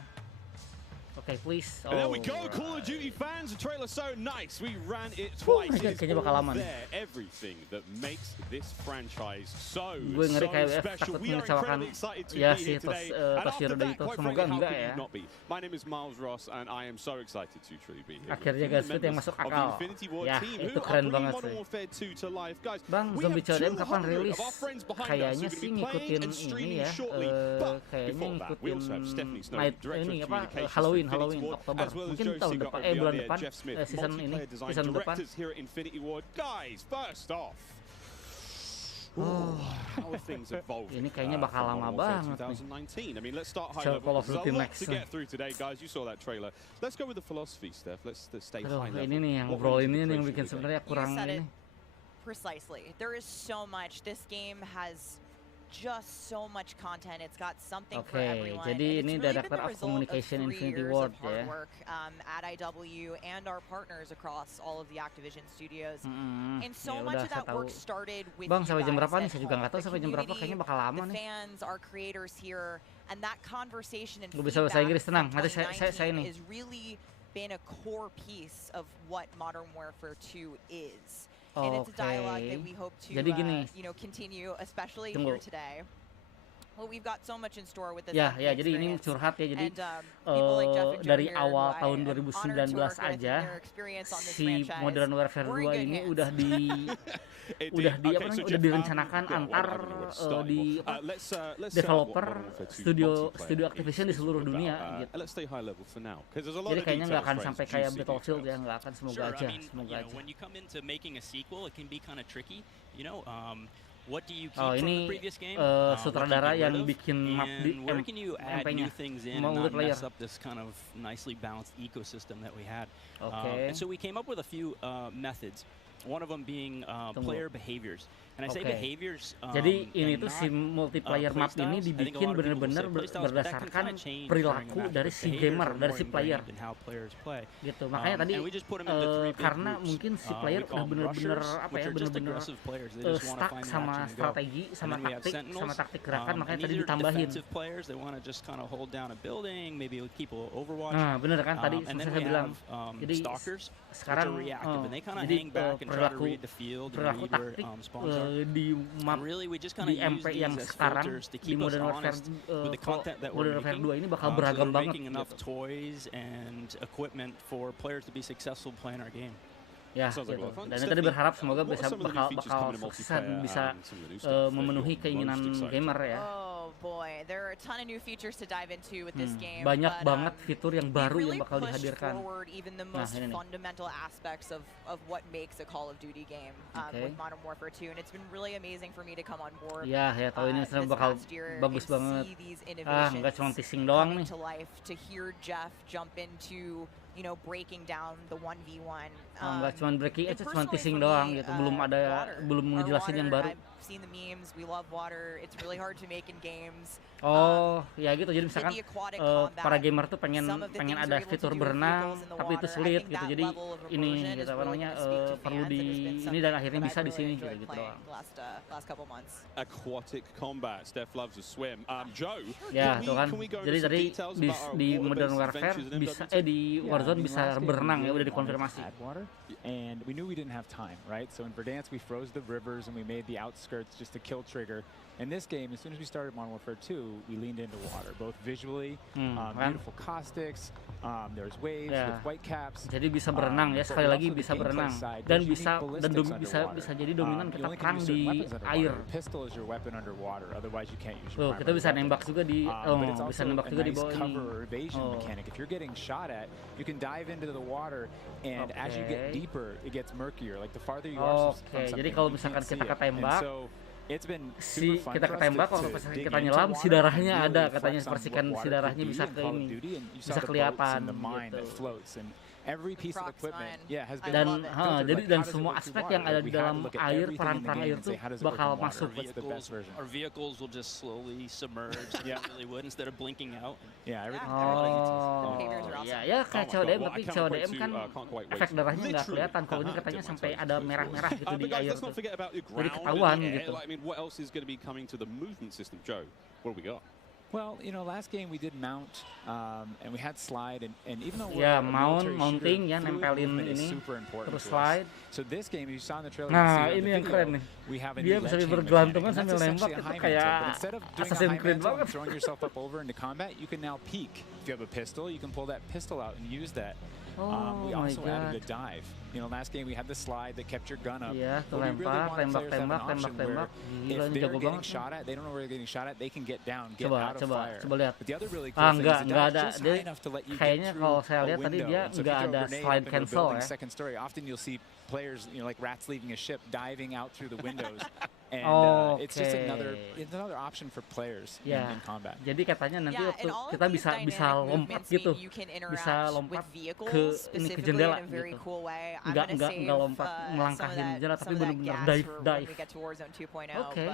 Okay, please. And there we go, Call of Duty fans. The trailer so nice. We ran it twice. It's all there. Everything that makes this franchise so special. We are incredibly excited to be here today. And after that, quite frankly, how could you not be? My name is Miles Ross, and I am so excited to truly be here. Akhirnya guys, yang masuk akal. Ya, itu keren banget sih. Bang, Zombie CODM kapan rilis? Kayaknya sih ngikutin ini ya. Kayaknya ngikutin night ini apa? Halloween Oktober, mungkin tahun depan, bulan depan, season depan. Ini kayaknya bakal lama banget nih. Call of Duty next. Aduh, ini nih yang ngobrol ini yang bikin sebenarnya kurang ini. Precisely. There is so much. This game has just so much content. It's got something for everyone. Jadi ini Director of Communication Infinity Ward ya. At IW and our partners across all of the Activision studios. And so much of that work started with Bang, sampai jam berapa nih? Saya juga nggak tahu sampai jam berapa. Kayaknya bakal lama nih. Fans, our creators here, and that conversation and bisa bahasa Inggris, tenang. Nanti saya ini. Is really been a core piece of what Modern Warfare 2 is. And it's a dialogue that we hope to continue, especially here today. Well, we've got so much in store with this. Ya, jadi ini curhat ya. Jadi dari awal tahun 2019 aja si Modern Warfare 2 ini udah direncanakan antar di developer studio Activision di seluruh dunia gitu. Jadi kayaknya nggak akan sampai kayak Battlefield ya, nggak akan, semoga aja. Ini sutradara yang bikin map di MP-nya, mau multiplayer. One of them being player behaviors. And I say behaviors. Jadi ini tuh si multiplayer map ini dibikin benar-benar berdasarkan perilaku dari si gamer, dari si player. Gitu. Makanya tadi karena mungkin si player udah benar-benar stuck sama strategi, sama taktik gerakan, makanya tadi ditambahin. Nah, bener kan tadi saya bilang. Jadi sekarang jadi perilaku taktik di map di MP yang sekarang di Modern Warfare 2 ini bakal beragam banget gitu. Ya gitu. Dan tadi berharap semoga bakal sukses dan bisa memenuhi keinginan gamer ya. Boy, there are a ton of new features to dive into with this game. Banyak banget fitur yang baru yang bakal dihadirkan. Even the most fundamental aspects of what makes a Call of Duty game with Modern Warfare 2, and it's been really amazing for me to come on board. Ya, tahu ini bakal bagus banget. Nggak cuma teasing doang nih. To hear Jeff jump into breaking down the 1v1. Nggak cuma breaking, itu cuma teasing doang gitu. Belum ngejelasin yang baru. Seen the memes, we love water. It's really hard to make in games. Ya gitu. Jadi misalkan para gamer tuh pengen ada fitur berenang, tapi itu sulit gitu. Jadi ini gitu apa namanya perlu di ini dan akhirnya bisa di sini gitu doang. Aquatic combat. Steph loves to swim. Joe. Ya, tuh kan. Jadi tadi di Modern Warfare bisa di Warzone Warzone bisa berenang ya, udah dikonfirmasi. And we knew we didn't have time, right? So in Verdansk we froze the rivers and we made the outskirts just to kill trigger. In this game, as soon as we started Modern Warfare 2, we leaned into water, both visually, beautiful caustics, there's waves with white caps. Jadi bisa berenang ya, sekali lagi bisa berenang dan bisa jadi dominan kita perang di air. Pistol is your weapon underwater, otherwise you can't use Tuh, your kita bisa nembak juga di bisa nembak juga di bawah ini. Cover evasion mechanic. If you're getting shot at, you can dive into the water, and as you get deeper, it gets murkier. Like the farther you are from something, jadi kalau misalkan kita ketembak, si kita ketembak, kalau kita nyelam, si darahnya ada, katanya percikan si darahnya bisa ke ini, bisa kelihatan gitu. Dan semua aspek yang ada di dalam air, perang-perang air itu bakal masuk. Our vehicles will just slowly submerge really would instead of blinking out. Ya kayak CODM, tapi CODM kan efek darahnya nggak kelihatan. Kalau ini katanya sampai ada merah-merah gitu di air tuh. Jadi ketahuan gitu. What else is going to be coming to the movement system, Joe? What have we got? Well, you know, last game we did mount, and we had slide, and even though we're mounting ya, nempelin ini, terus slide. So this game, you saw in the trailer. Nah, ini yang keren nih. Dia bisa bergelantungan sambil nembak, itu kayak Assassin's Creed banget. Throwing yourself up over into combat, you can now peek. If you have a pistol, you can pull that pistol out and use that. We also added a dive. You know, last game we had the slide that kept your gun up. Yeah, tembak. If they're getting shot at, they don't know where they're getting shot at, they can get down, get out of fire. Coba lihat. But the other really cool thing is the dive ada. just high enough to let you Kayaknya get kalau through saya lihat a tadi window. dia So if nggak you ada throw a slide grenade cancel into a building, ya. second story, often you'll see players, you know, like rats leaving a ship, diving out through the windows. And it's just another option for players in combat. Jadi katanya nanti waktu kita bisa lompat gitu, bisa lompat ke jendela gitu. Nggak lompat melangkahin jendela, tapi benar-benar dive. Oke,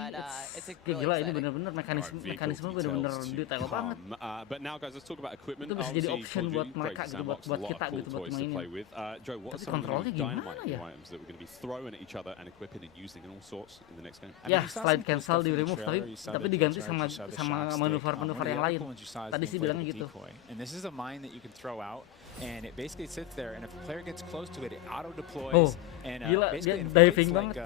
gila, ini benar-benar mekanisme benar-benar detail banget. Itu bisa jadi option buat mereka gitu, buat kita gitu, buat mainin. Tapi kontrolnya gimana ya? Ya, slide cancel di remove, tapi diganti sama manuver-manuver yang lain. Tadi sih bilangnya gitu. And this is a mine that you can throw out, and it basically sits there, and if a player gets close to it, it auto deploys. And gila, dia diving banget.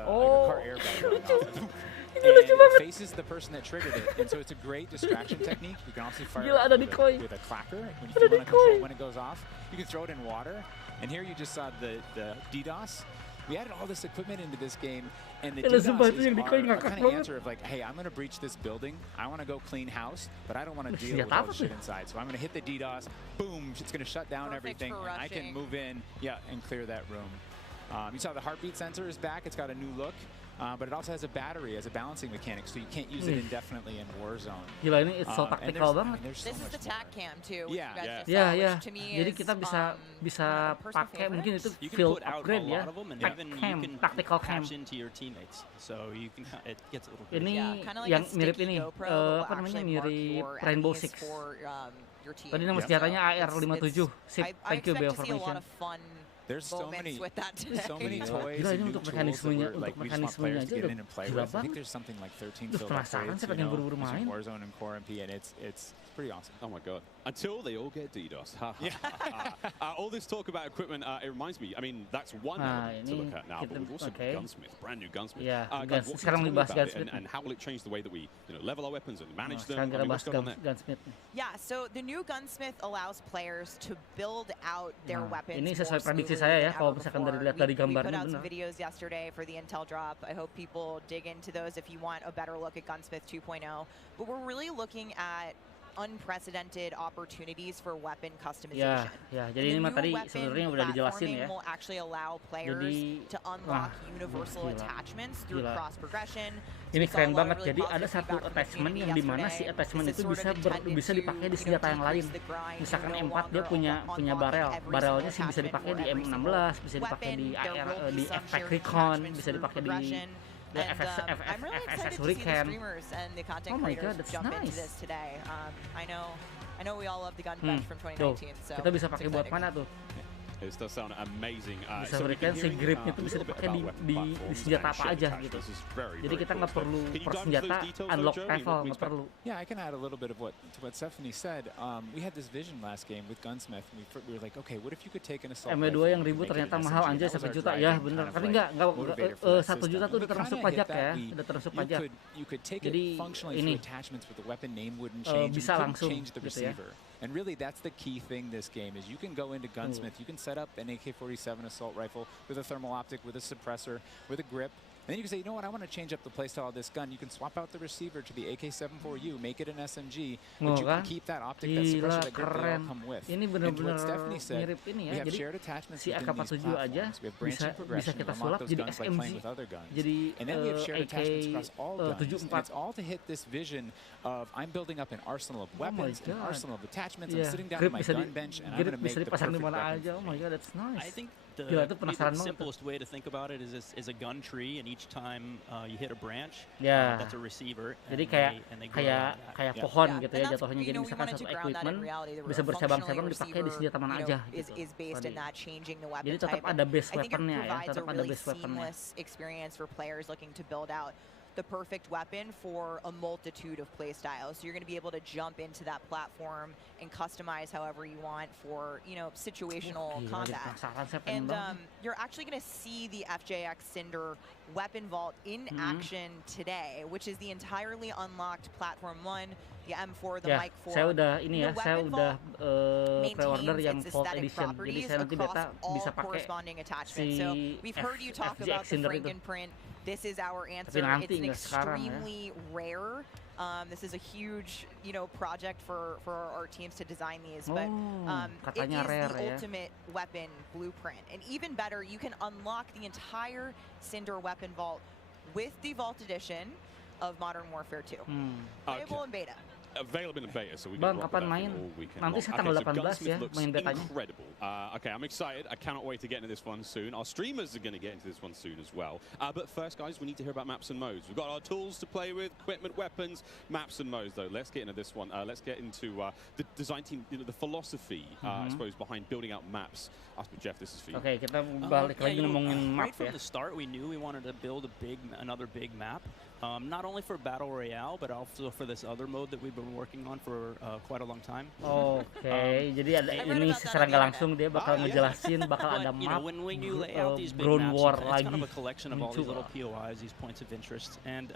Ini lucu banget. Faces the person that triggered it, and so it's a great distraction technique. You can also fire with a clacker when you want to control when it goes off. You can throw it in water, and here you just saw the DDoS. We added all this equipment into this game, and the DDoS is our kind of answer of like, hey, I'm going to breach this building. I want to go clean house, but I don't want to deal with all the shit inside. So I'm going to hit the DDoS. Boom! It's going to shut down everything, and I can move in, and clear that room. You saw the heartbeat sensor is back. It's got a new look. But it also has a battery as a balancing mechanic, so you can't use it indefinitely in Warzone. Gila, ini it's so tactical banget. This is the TAC cam too. Yeah. Jadi kita bisa pakai mungkin itu field upgrade ya. TAC cam, tactical cam. Ini yang mirip ini, apa namanya, mirip Rainbow Six. Tadi nama senjatanya AR-57. Sip, thank you, Beoformation. There's so many toys. Gila, ini untuk mekanismenya aja udah gila banget. I think there's something like 13 field penasaran sih pengen buru-buru main. Warzone and Core MP, and it's pretty awesome. Oh my god! Until they all get DDoS. All this talk about equipment, it reminds me. I mean, that's one element to look at now, but we've also got Gunsmith, brand new Gunsmith. Yeah, sekarang dibahas Gunsmith. And how will it change the way that we, level our weapons and manage them? Sekarang kita bahas Gunsmith. Yeah, so the new Gunsmith allows players to build out their weapons. Ini sesuai prediksi saya ya, kalau misalkan dari gambarnya benar. We put out some videos yesterday for the Intel drop. I hope people dig into those if you want a better look at Gunsmith 2.0. But we're really looking at unprecedented opportunities for weapon customization. Ya, jadi ini mah tadi sebenarnya udah dijelasin ya. Jadi ini keren banget. Jadi ada satu attachment yang dimana si attachment itu bisa dipakai di senjata yang lain. Misalkan M4 dia punya barelnya sih bisa dipakai di M16, bisa dipakai di FPAC Recon, bisa dipakai di FSS Hurricane. Oh my god, that's nice. I know we all love the gun bench from 2019. Tuh, kita bisa pakai buat mana tuh? It does sound amazing. Bisa berikan si gripnya itu bisa dipakai di senjata apa aja gitu. Jadi kita nggak perlu per senjata unlock level, nggak perlu. Yeah, I can add a little bit of what Stephanie said. We had this vision last game with Gunsmith. We were like, okay, what if you could take an assault rifle? M2 yang 1000 ternyata mahal anjay 1 juta ya bener. Tapi nggak 1 juta tuh udah termasuk pajak ya, udah termasuk pajak. Jadi ini bisa langsung gitu ya. And really, that's the key thing this game is you can go into Gunsmith, you can set up an AK-47 assault rifle with a thermal optic, with a suppressor, with a grip. And then you can say, you know what, I want to change up the playstyle of this gun. You can swap out the receiver to the AK-74U, make it an SMG, but you can keep that optic, that suppressor, that grip, they all come with. Ini benar-benar mirip ini ya. Jadi si AK-47 aja bisa kita sulap jadi SMG, jadi AK-74. It's all to hit this vision of I'm building up an arsenal of weapons, an arsenal of attachments. I'm sitting down on my gun bench and I'm going to make the perfect weapon. Oh my god, that's nice. I think the simplest way to think about it is a gun tree, and each time you hit a branch, that's a receiver. Jadi kayak pohon gitu ya jatuhnya. Jadi misalkan satu equipment bisa bercabang-cabang dipakai di senjata mana aja gitu. Jadi tetap ada base weaponnya ya, tetap ada base weaponnya. The perfect weapon for a multitude of play styles. So you're going to be able to jump into that platform and customize however you want for, you know, situational combat. And you're actually going to see the FJX Cinder weapon vault in action today, which is the entirely unlocked Platform 1, the M4, the Mic 4. Saya udah ini ya, saya udah pre-order yang Vault Edition. Jadi saya nanti beta bisa pakai si FJX Cinder itu. This is our answer. It's an extremely rare. This is a huge, you know, project for our teams to design these, but it is the ultimate weapon blueprint. And even better, you can unlock the entire Cinder weapon vault with the Vault Edition of Modern Warfare 2. Playable in beta. Available in beta, so we Bang, kapan main? Nanti saya tanggal 18 ya, main betanya. Incredible. Okay, I'm excited. I cannot wait to get into this one soon. Our streamers are going to get into this one soon as well. But first, guys, we need to hear about maps and modes. We've got our tools to play with, equipment, weapons, maps and modes, though. Let's get into this one. Let's get into the design team, you know, the philosophy, I suppose, behind building out maps. Jeff, this is for you. Okay, kita balik lagi ngomongin map ya. Right from the start, we knew we wanted to build another big map. Not only for Battle Royale, but also for this other mode that we've been working on for quite a long time. Jadi ada ini secara nggak langsung dia bakal ngejelasin, bakal ada map Ground War lagi. It's kind of a collection of all these little POIs, these points of interest, and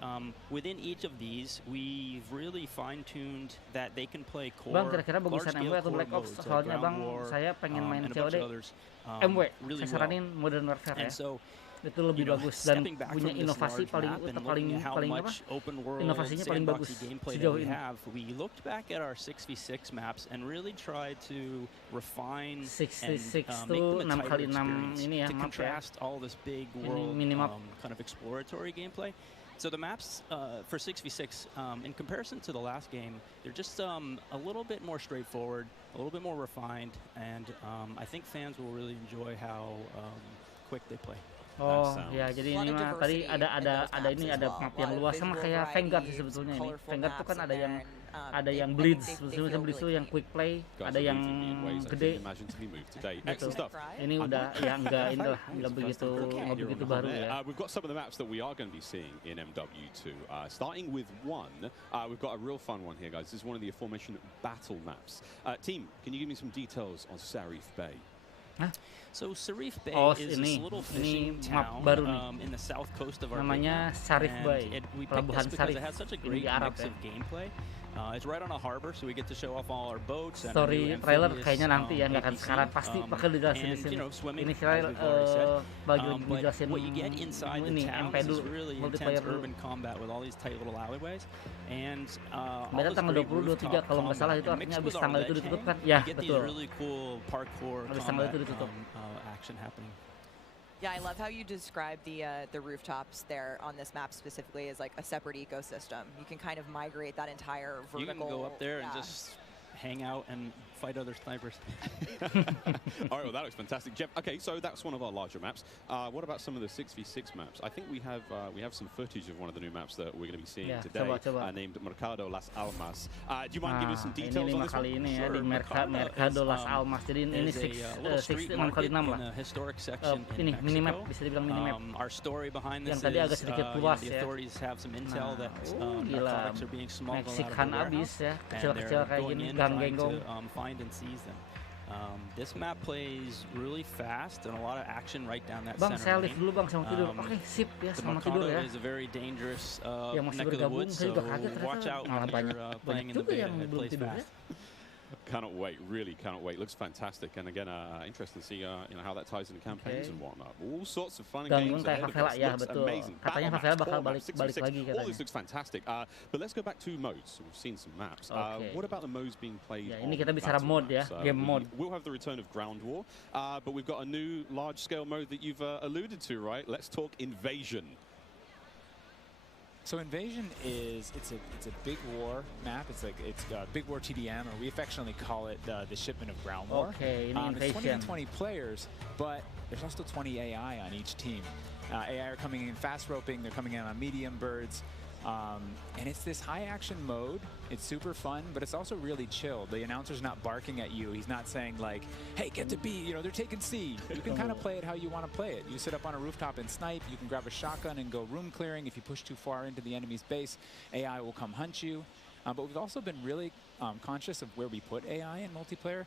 within each of these, we've really fine-tuned that they can play core. Bang, kira-kira bagusan MW atau Black Ops? Soalnya bang, saya pengen main COD MW. Saya saranin Modern Warfare ya. Itu lebih bagus dan punya inovasi paling inovasinya paling bagus sejauh ini. We looked back at our 6v6 maps and really tried to refine 6v6 itu 6x6 ini ya, to contrast all this big world kind of exploratory gameplay. So the maps for 6v6, in comparison to the last game, they're just a little bit more straightforward, a little bit more refined, and I think fans will really enjoy how quick they play. Ya, jadi ini mah tadi ada map yang luas sama kayak Vanguard sih sebetulnya ini. Vanguard tuh kan ada yang Blitz, sebetulnya Blitz itu yang quick play, ada yang gede. Gitu. Ini udah ya enggak begitu baru ya. We've got some of the maps that we are going to be seeing in MW2. Starting with one, we've got a real fun one here, guys. This is one of the aforementioned battle maps. Team, can you give me some details on Sarif Bay? So Sarif Bay is this little fishing town in the south coast of our namanya Sarif Bay. We picked this because it has such a great mix of gameplay. It's right on a harbor, so we get to show off all our boats. Story trailer kayaknya nanti ya, nggak akan sekarang, pasti bakal dijelasin di sini. Ini trailer bagi dijelasin ini MP dulu, multiplayer dulu. Beda tanggal 20-23 kalau nggak salah, itu artinya abis tanggal itu ditutup kan? Ya betul. Abis tanggal itu ditutup. Yeah, I love how you describe the rooftops there on this map specifically as like a separate ecosystem. You can kind of migrate that entire vertical. You can go up there and just hang out and fight other snipers. All right, well, that looks fantastic. Jeff, okay, so that's one of our larger maps. What about some of the 6v6 maps? I think we have some footage of one of the new maps that we're going to be seeing today, named Mercado Las Almas. Do you mind giving us some details on this one? Ini ya, di Mercado Las Almas. Jadi ini 6x6 lah. Historic section ini minimap, bisa dibilang minimap. Our story behind this yang tadi agak sedikit luas the ya. authorities have some intel that gila, products are being smuggled Mexican out of the abis ya, kecil-kecil kayak gini, gang-genggong. Find and seize them. This map plays really fast and a lot of action right down that Bang, center saya lift dulu Bang, sama tidur. Oke, sip ya, sama tidur ya. Is a very dangerous yang masih bergabung, saya juga kaget ternyata malah banyak juga yang belum tidur ya. Cannot wait, really cannot wait. Looks fantastic, and again, interesting to see how that ties into campaigns and whatnot. All sorts of fun and games ahead of us. Ya, Looks betul. amazing. Katanya Favela bakal balik lagi katanya. All this looks fantastic. But let's go back to modes. We've seen some maps. What about the modes being played? Ya, ini kita bicara mode ya, game mode. We'll have the return of Ground War, but we've got a new large-scale mode that you've alluded to, right? Let's talk Invasion. So Invasion is it's a big war map. It's Big War TDM, or we affectionately call it the shipment of ground war. Okay, it's 20 to 20 players, but there's also 20 AI on each team. AI are coming in fast roping. They're coming in on medium birds. And it's this high action mode. It's super fun, but it's also really chill. The announcer's not barking at you. He's not saying like, hey, get to B, they're taking C. You can kind of play it how you want to play it. You sit up on a rooftop and snipe. You can grab a shotgun and go room clearing. If you push too far into the enemy's base, AI will come hunt you. But we've also been really conscious of where we put AI in multiplayer.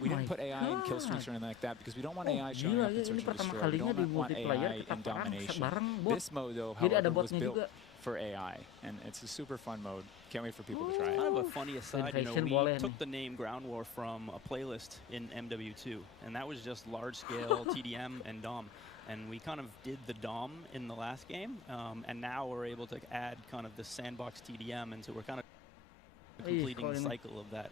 We didn't put AI in kill streaks or anything like that because we don't want AI showing up in search and destroy. We don't want AI in domination. This mode, though, however, was built for AI, and it's a super fun mode. Can't wait for people to try it. Kind of a funny aside, we took the name Ground War from a playlist in MW2, and that was just large-scale TDM and DOM. And we kind of did the DOM in the last game, and now we're able to add kind of the sandbox TDM, and so we're kind of completing the cycle of that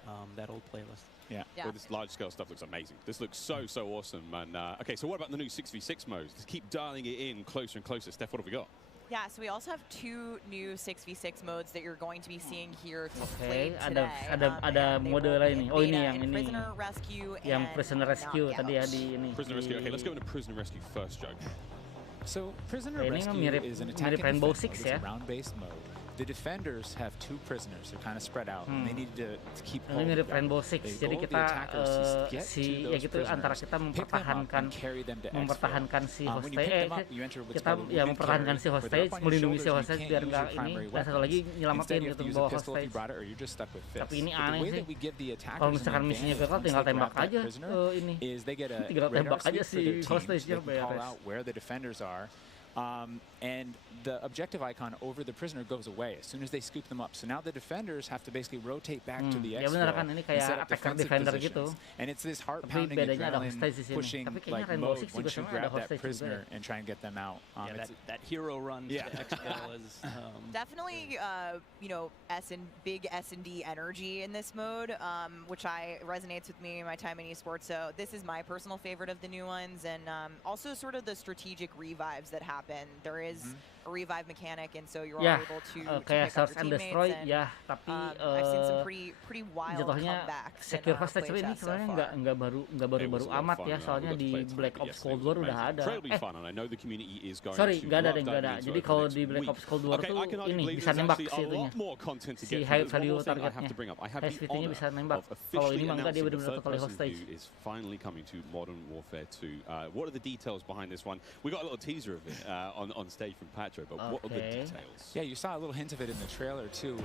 old playlist. Yeah. Well, this large-scale stuff looks amazing. This looks so awesome. And okay, so what about the new 6v6 modes? Let's keep dialing it in closer and closer. Steph, what have we got? Yeah, so we also have 2 new 6v6 modes that you're going to be seeing here displayed today. Ada mode lain nih. Oh, ini yang ini. Prisoner Rescue yang Prisoner Rescue tadi ya di ini. Prisoner Rescue. Okay, let's go into Prisoner Rescue first, Joe. So Prisoner Rescue is an attacking Rainbow Six ya. round-based mode. The defenders have 2 prisoners. They're kind of spread out, and they need to keep hold. Ini mirip Rainbow Six. Jadi kita antara kita mempertahankan si hostnya, kita ya mempertahankan si hostnya, melindungi si hostnya biar nggak ini, dan satu lagi nyelamatin gitu bawa hostnya. Tapi ini aneh sih. Kalau misalkan misinya gagal, tinggal tembak aja ini. Tinggal tembak aja si hostnya beres. And the objective icon over the prisoner goes away as soon as they scoop them up. So now the defenders have to basically rotate back to the exfil and set up defensive positions. And it's this heart-pounding adrenaline pushing like mode once you grab that prisoner and try and get them out. That hero run to the exfil is definitely big S&D energy in this mode, which resonates with me in my time in esports. So this is my personal favorite of the new ones, and also sort of the strategic revives that happen. There is a revive mechanic, and so you're all able to pick up your teammates. And, tapi I've seen some pretty wild comebacks. Secure hostage ini sebenarnya nggak baru amat ya, soalnya di Black Ops Cold War udah ada. Sorry, nggak ada. Jadi kalau di Black Ops Cold War tuh ini bisa nembak si itunya, si high value targetnya, HVT-nya bisa nembak. Kalau ini mah nggak, dia benar-benar total hostage. Is finally coming to Modern Warfare 2. What are the details behind this one? We got a little teaser of it on stage from Patro, but what are the details? Yeah, you saw a little hint of it in the trailer too.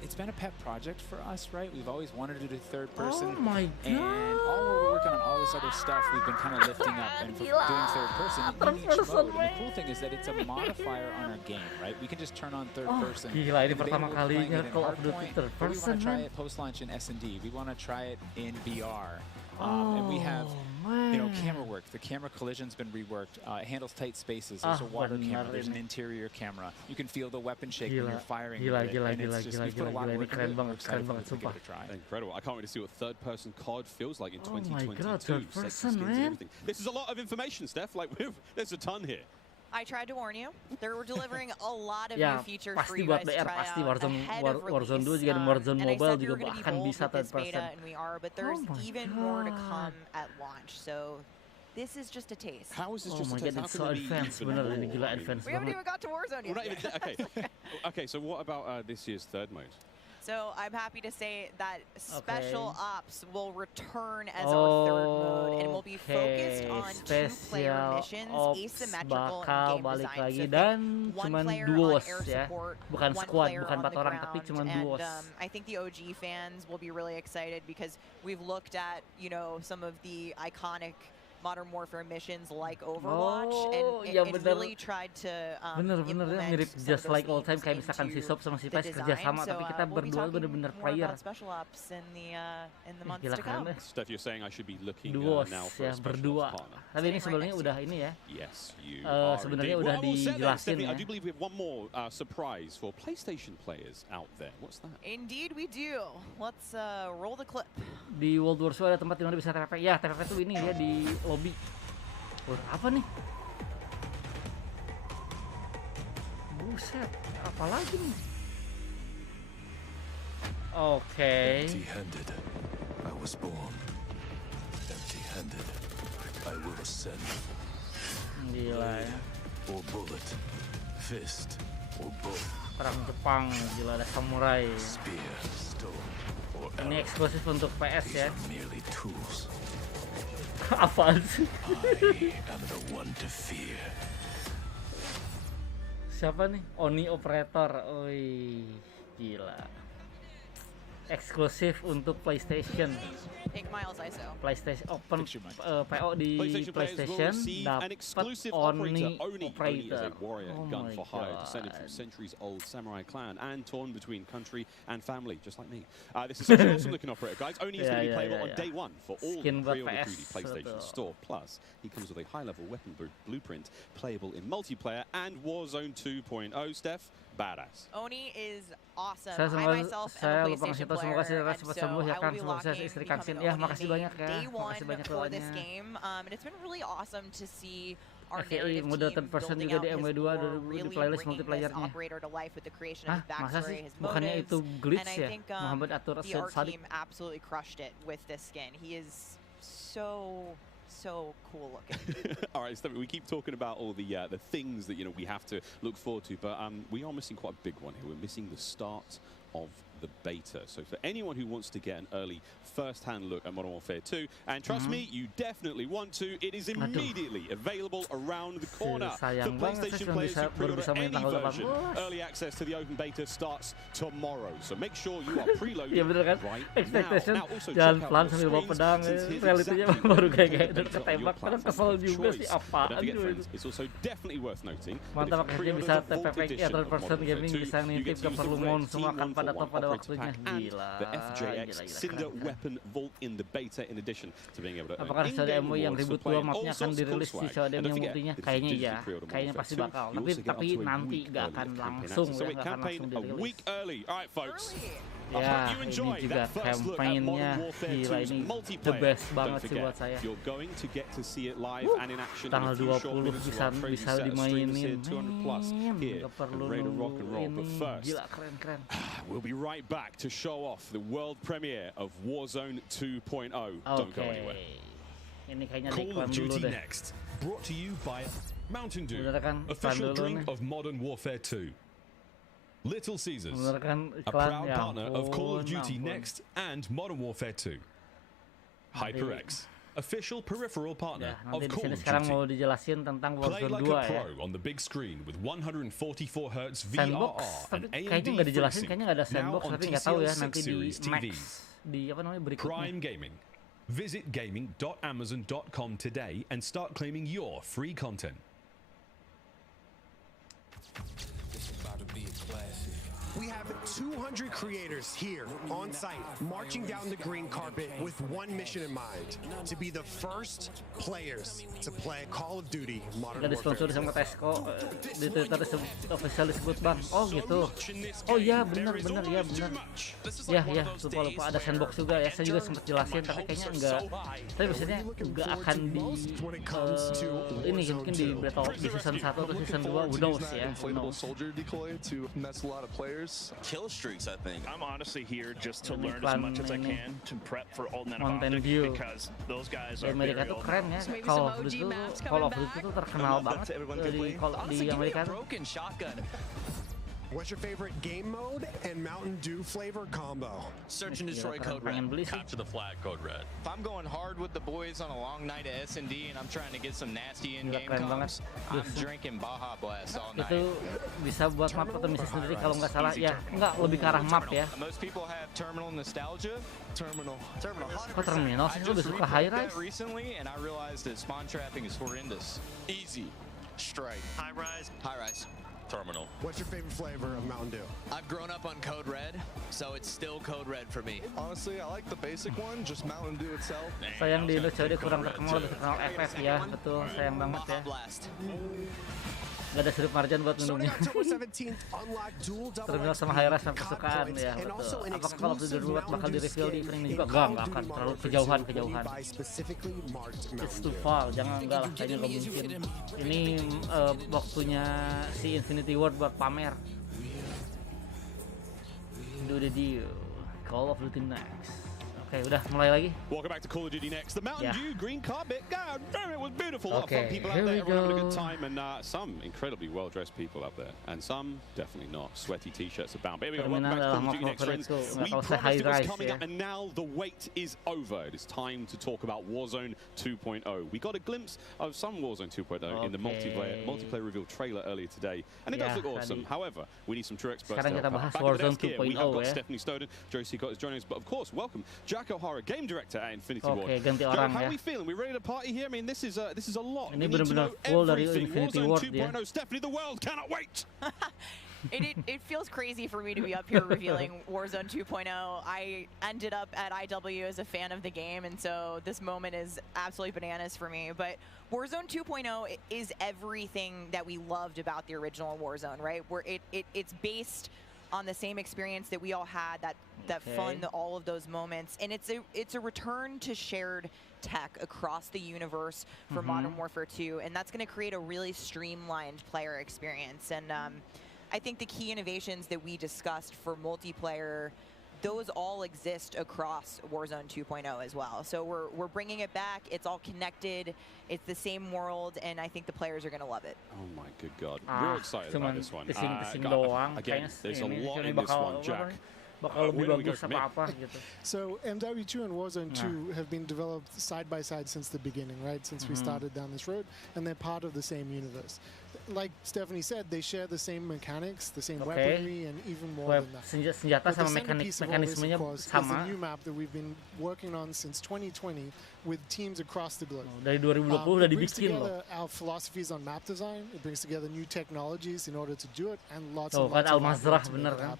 It's been a pet project for us, right? We've always wanted to do third person. Oh my god! And we're working on all this other stuff, we've been kind of lifting up and doing third person in each mode. And the cool thing is that it's a modifier on our game, right? We can just turn on third person. Gila, ini pertama kalinya Call of Duty third person. We want to try it post-launch in S&D. We want to try it in VR. And we have, camera work. The camera collision's been reworked. It handles tight spaces. There's a water camera. There's an interior camera. You can feel the weapon shake when you're firing. We've put a lot of work into it. We're excited for people to give it a try. Incredible. I can't wait to see what third-person COD feels like in 2022. Oh my god, third person, man. This is a lot of information, Steph. There's a ton here. I tried to warn you. They're delivering a lot of new features for pasti you buat guys BR to try pasti out ahead of Warzone 2 release. juga dan Warzone And I Mobile said we juga were going to be akan bold bisa with this 3%. beta, and we are, but there's my even more to come at launch. So this is just a taste. How is this Oh just my a taste? god, How it's can so there be advanced, even bener more? ini gila I mean, advance We haven't banget. even got to Warzone yet. Well, not even, okay, so what about this year's third mode? So I'm happy to say that Special Ops will return as our third mode, and will be focused on two-player missions, asymmetrical bakal in-game balik design. lagi So dan one cuman player duos on air ya, support, bukan one squad, player bukan on 4 the orang tapi ground, cuman duos. and I think the OG fans will be really excited because we've looked at, you know, some of the iconic Modern Warfare missions like Overwatch, and really tried to bener ya, mirip just like old time, kayak misalkan si Sob sama si Pes kerja sama, tapi kita berdua bener-bener player. Gila keren deh. Steph, you're saying I should be looking Duos now for ya, a special berdua. partner. Tapi ini sebenarnya udah ini ya. Yes, you are sebenarnya indeed. udah Well, well said then, dijelasin Stephanie. ya. I do believe we have one more surprise for PlayStation players out there. What's that? Indeed we do. Let's roll the clip. Di World War II ada tempat di mana bisa TPP. Ya, TPP tuh ini dia di lobby. Apa nih? Buset, apa lagi nih? Oke. Empty-handed, I was born. Empty-handed, I will ascend. Gila ya. Or bullet, fist, or bow. Perang Jepang, gila ada samurai. Spear, stone, or Ini arrow. eksklusif untuk PS ya. Merely tools. Apaan sih? I am the one to fear. Siapa nih? Oni Operator. Oi, gila. Eksklusif untuk PlayStation. Take Miles ISO. PlayStation Open PO di PlayStation dapat Oni Operator. Oh gun my for hire, god. descended from centuries-old samurai clan and torn between country and family, just like me. This is such an awesome-looking operator, guys. Only is going to be playable on day one for all Skin buat pre-order PS, 3D PlayStation betul. Store. Plus, he comes with a high-level weapon blueprint, playable in multiplayer and Warzone 2.0. Steph, badass. Oni is awesome. Saya lupa ngasih tahu, semoga saya cepat sembuh ya kan, semoga saya istri Kansin. Ya, makasih banyak ya. Makasih banyak doanya. And it's been really awesome to see our FAI mode third person juga di MW2 di playlist multiplayernya. Hah, masa sih? Bukannya itu glitch ya? Muhammad Atur Sadik. team absolutely crushed it with this skin. He is so cool looking. All right, Stephanie, we keep talking about all the things that we have to look forward to, but we are missing quite a big one here. We're missing the start of the beta. So for anyone who wants to get an early first-hand look at Modern Warfare 2, and trust me, you definitely want to, it is immediately available around the corner. For PlayStation players who pre-order any version, early access to the open beta starts tomorrow. So make sure you are preloading right Expectation now. Also, jalan check out pelan the sambil bawa screens, pedang, since here's realitinya exactly baru what kayak it udah is ketembak, on kadang your kesel platform of juga sih, choice. apaan Don't forget, juga friends, itu. it's also definitely worth noting Mantap, that if akhirnya you bisa pre-order the TPP Vault ya, Edition third of person Modern gaming Warfare 2, bisa you ngintip get ke to use the perlu red mon semua akan pada top pada T141 waktunya. operator pack and Gila, the FJX gila, Cinder keren. weapon vault in the beta in addition to being able to Apakah earn ada in-game MW yang rewards for ribut 2 playing mapnya all akan sorts of cool dirilis di swag. COD And yang don't forget, multinya? this is Kayaknya digitally ya, pre-order Modern kayaknya Warfare pasti 2. bakal. You also get up Tapi to a nanti week gak early akan of campaign langsung access. So ya, it gak akan campaign langsung a dirilis. week early. All right, folks. I Ya, hope you ini enjoy juga that first look at campaignnya Modern Warfare gila, 2's ini the multiplayer. best Don't banget sih buat forget, saya. you're going to get to see it live and in action in Tanggal a few short 20 minutes bisa of our crazy bisa set of streamers here, dimainin. 200 plus here Gak perlu and ready to rock and roll. nunggu But ini. first, Gila, keren. we'll be right back to show off the world premiere of Warzone 2.0. Don't go anywhere. Ini kayaknya Call iklan of dulu Duty deh. Next, brought to you by Mountain Dew, Bener kan, iklan official dulu drink nih. of Modern Warfare 2. Little Caesars, Bener kan, a iklan, proud ya partner of Call of ampun, Duty ampun. Next and Modern Warfare 2. HyperX, official peripheral partner Ya, of nanti di Call sini of sekarang mau Duty. dijelasin tentang Play Warzone like 2 a ya. pro on the big screen with 144 Hz Sandbox, VRR tapi and kayaknya AMD nggak dijelasin, FreeSync. kayaknya nggak ada Now sandbox, on tapi nggak tahu ya TCL 6 nanti di series Max, TVs. di apa namanya berikutnya. Prime Gaming. Visit gaming.amazon.com today and start claiming your free content. We have 200 creators here on site, marching down the green carpet with one mission in mind: to be the first players to play Call of Duty Modern Warfare. Disponsori sama Tesco, di Twitter official disebut bang. Oh gitu. Oh iya benar ya benar. Ya lupa ada sandbox juga ya. Saya juga sempat jelasin tapi kayaknya enggak. Tapi maksudnya enggak akan di ini mungkin di battle di season 1 atau season 2 who knows ya. Soldier decoy to mess a lot of players. Kill streaks, I think. I'm honestly here just to learn as much as I can to prep for alternate optics because those guys are Amerika tuh keren ya. Call of Duty tuh terkenal banget di Amerika. What's your favorite game mode and Mountain Dew flavor combo? Search and destroy Code Red. Capture the flag, Code Red. If I'm going hard with the boys on a long night of S&D and I'm trying to get some nasty in-game comms, I'm drinking Baja Blast all night. Itu bisa buat map atau misi sendiri kalau nggak salah ya. Nggak, lebih ke arah map ya. Most people have terminal nostalgia. Terminal. Kok terminal sih? Lu lebih suka high rise? Recently, and I realized that spawn trapping is horrendous. Easy. Strike. High rise. Terminal. What's your favorite flavor of Mountain Dew? I've grown up on Code Red, so it's still Code Red for me. Honestly, I like the basic one, just Mountain Dew itself. Sayang di Indonesia dia kurang terkenal, lebih terkenal FF ya, betul, sayang banget ya. Gak ada sirup marjan buat minumnya. Terminal sama high rise kesukaan ya, betul. Apakah kalau sudah bakal di reveal di event ini juga? Enggak akan, terlalu kejauhan. It's too far, enggak lah, kayaknya nggak mungkin. Ini waktunya si Infinity Ward buat pamer. Do the deal, Call of Duty next. Okay, udah mulai lagi. Welcome back to Call of Duty next. The Mountain Dew green carpet. God damn, it was beautiful. Okay, a lot of fun people out there having a good time, and some incredibly well-dressed people out there, and some definitely not. Sweaty t-shirts abound. But anyway, welcome back to Call of Duty next, friends. We promised it was coming up, and now the wait is over. It is time to talk about Warzone 2.0. We got a glimpse of some Warzone 2.0 in the multiplayer reveal trailer earlier today, and it does look awesome. However, we need some true experts. Sekarang kita bahas Warzone 2.0 We have got Stephanie Snowden, Josie Scott is joining us, but of course, welcome Jack O'Hara, game director at Infinity Ward. Ganti orang how ya. are we feeling? We ready to party here? I mean, this is a lot. Ini benar-benar full dari Infinity Ward ya. Stephanie, the world cannot wait. It feels crazy for me to be up here revealing Warzone 2.0. I ended up at IW as a fan of the game, and so this moment is absolutely bananas for me. But Warzone 2.0 is everything that we loved about the original Warzone, right? Where it's based on the same experience that we all had, that fun, all of those moments, and it's a return to shared tech across the universe for Modern Warfare 2, and that's going to create a really streamlined player experience. And I think the key innovations that we discussed for multiplayer, those all exist across Warzone 2.0 as well. So we're bringing it back. It's all connected. It's the same world, and I think the players are going to love it. Oh my good God. Real excited about this one. Again, there's a lot in this one, Jack. So MW2 and Warzone 2 have been developed side by side since the beginning, right? Since we started down this road, and they're part of the same universe. Like Stephanie said, they share the same mechanics, the same weaponry, and even more than that. Senjata sama mekanismenya sama. Is the new map that we've been working on since 2020 with teams across the globe. Dari 2020 udah dibikin loh. It brings together our philosophies on map design. It brings together new technologies in order to do it, and lots of Al-Mazrah bener kan.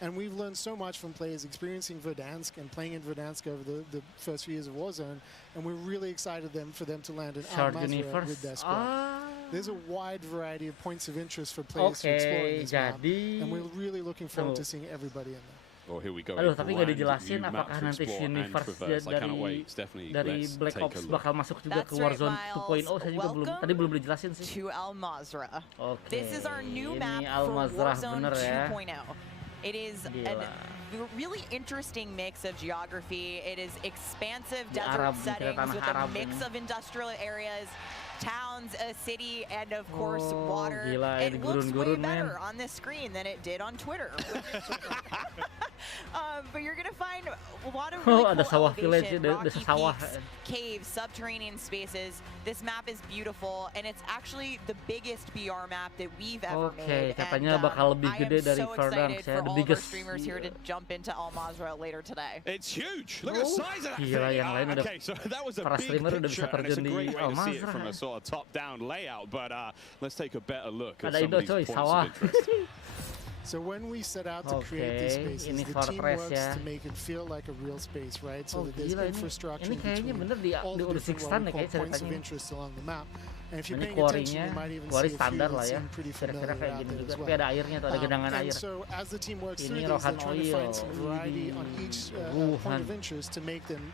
And we've learned so much from players experiencing Verdansk and playing in Verdansk over the first few years of Warzone, and we're really excited for them to land in Al-Mazrah with their squad. There's a wide variety of points of interest for players to explore in this map, and we're really looking forward to seeing everybody in there. Oh, here we go. Aduh, tapi nggak dijelasin apakah nanti si universe dari Black Ops bakal masuk juga ke Warzone 2.0. Saya juga belum dijelasin sih. To Al-Mazrah. Okay. This is our new map for Warzone 2.0. It is a really interesting mix of geography. It is expansive desert settings with a mix of industrial areas, towns, a city, and of course water. It looks way better on this screen than it did on Twitter. But you're gonna find a lot of really cool elevation, rocky peaks, caves, subterranean spaces. This map is beautiful, and it's actually the biggest BR map that we've ever made. Katanya bakal lebih gede dari Verdansk ya, the biggest. Streamers here to jump into Al-Mazrah later today. It's huge. Look at the size of that Gila, yang lain udah, so that was a para big streamer udah bisa picture, and it's a terjun great di way to see it Al-Mazrah. from a sort of top-down layout. But let's take a better look at Ada some of these points of interest. So when we set out to create these spaces, the team works to make it feel like a real space, right? So that there's infrastructure between all the different what we call points of interest along the map. And if you're paying attention, you might even see a few that seem pretty familiar out there as well. And so as the team works through these, they're trying to find some variety on each point of interest to make them